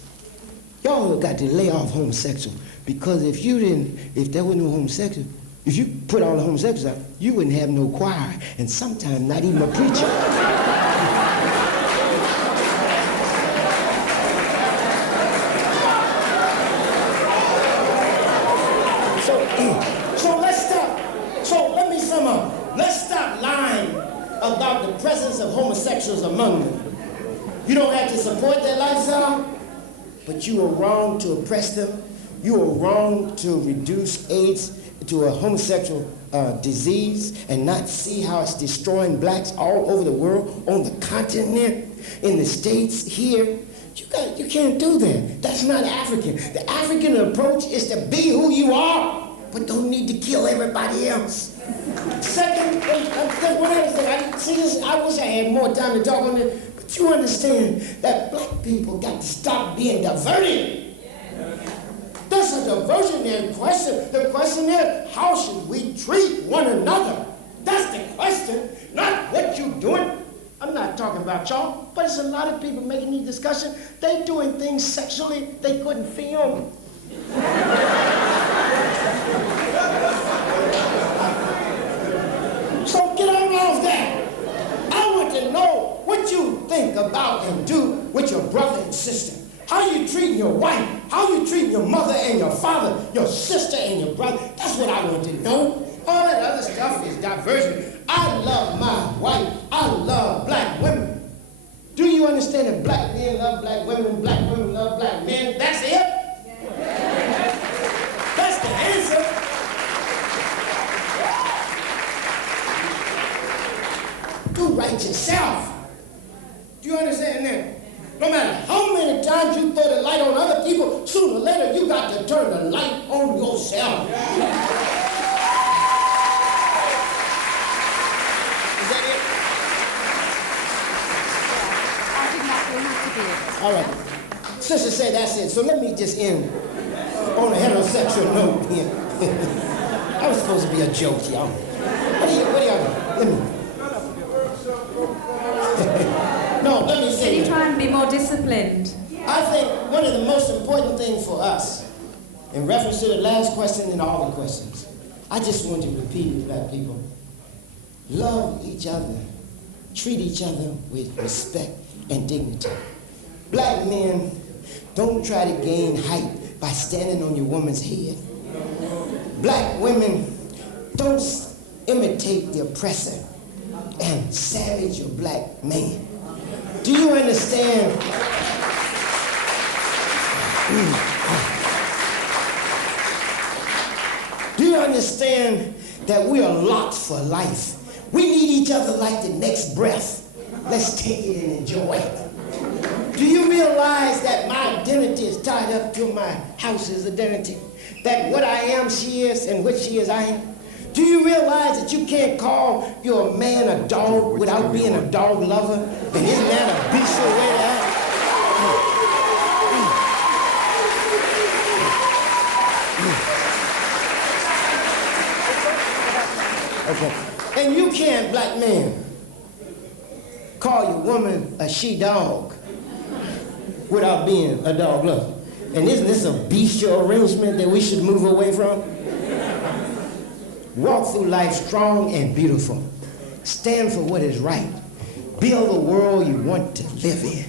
y'all got to lay off homosexual, because if there were no homosexual, if you put all the homosexuals out, you wouldn't have no choir, and sometimes not even a preacher. So let's stop. So let me sum up. Let's stop lying about the presence of homosexuals among them. You don't have to support their lifestyle, but you are wrong to oppress them. You are wrong to reduce AIDS to a homosexual disease and not see how it's destroying blacks all over the world, on the continent, in the States, here. You can't do that. That's not African. The African approach is to be who you are, but don't need to kill everybody else. Second, there's one other thing. I wish I had more time to talk on this, but you understand that black people got to stop being diverted. That's a diversionary question. The question is, how should we treat one another? That's the question, not what you're doing. I'm not talking about y'all, but it's a lot of people making these discussions. They doing things sexually they couldn't film. So get on off that. I want to know what you think about and do with your brother and sister. How you treating your wife? How you treating your mother and your father, your sister and your brother? That's what I want to know. All that other stuff is diversion. I love my wife. I love black women. Do you understand that black men love black women and black women love black men? That's it? That's the answer. Do right yourself. Do you understand that? No matter how many times you throw the light on other people, sooner or later you got to turn the light on yourself. Is that it? All right. Sister said that's it. So let me just end on a heterosexual note here. I was supposed to be a joke, y'all. What do y'all do? Let me. No, let me say. can be more disciplined. I think one of the most important things for us, in reference to the last question and all the questions, I just want to repeat it, black people. Love each other. Treat each other with respect and dignity. Black men, don't try to gain height by standing on your woman's head. Black women, don't imitate the oppressor and savage your black man. Do you understand? Do you understand that we are locked for life? We need each other like the next breath. Let's take it and enjoy it. Do you realize that my identity is tied up to my house's identity? That what I am, she is, and what she is, I am? Do you realize that you can't call your man a dog without being a dog lover? And isn't that a bestial way to act? Okay. And you can't, black man, call your woman a she-dog without being a dog lover. And isn't this a bestial arrangement that we should move away from? Walk through life strong and beautiful. Stand for what is right. Build the world you want to live in.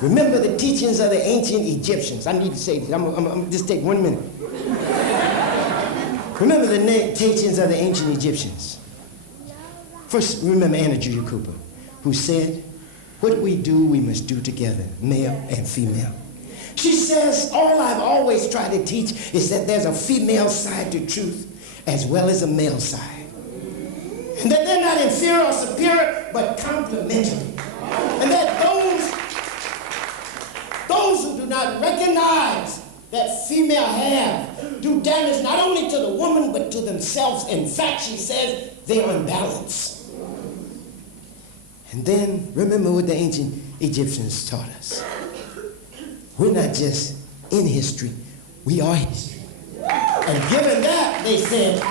Remember the teachings of the ancient Egyptians. I need to say this. I'm gonna just take 1 minute. Remember the teachings of the ancient Egyptians. First, remember Anna Julia Cooper, who said, what we do, we must do together, male and female. She says, all I've always tried to teach is that there's a female side to truth as well as a male side. And that they're not inferior or superior, but complementary. And that those who do not recognize that female have do damage not only to the woman, but to themselves. In fact, she says, they are unbalanced. And then remember what the ancient Egyptians taught us. We're not just in history, we are history. And given that, they said,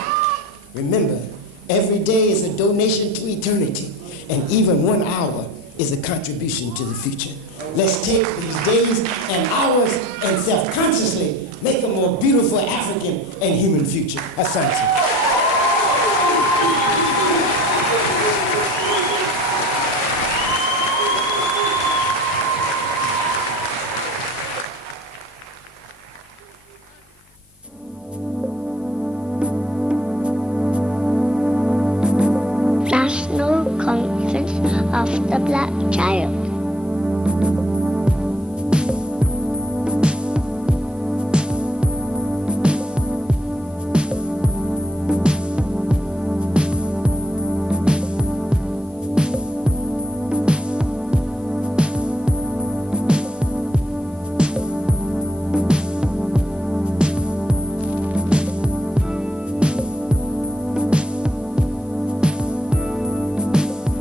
remember, every day is a donation to eternity, and even 1 hour is a contribution to the future. Let's take these days and hours and self-consciously make a more beautiful African and human future. Asante. National Conference of the Black Child.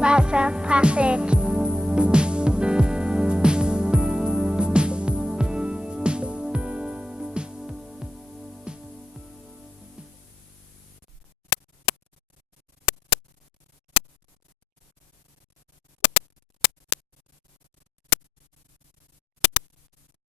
Rite of Passage.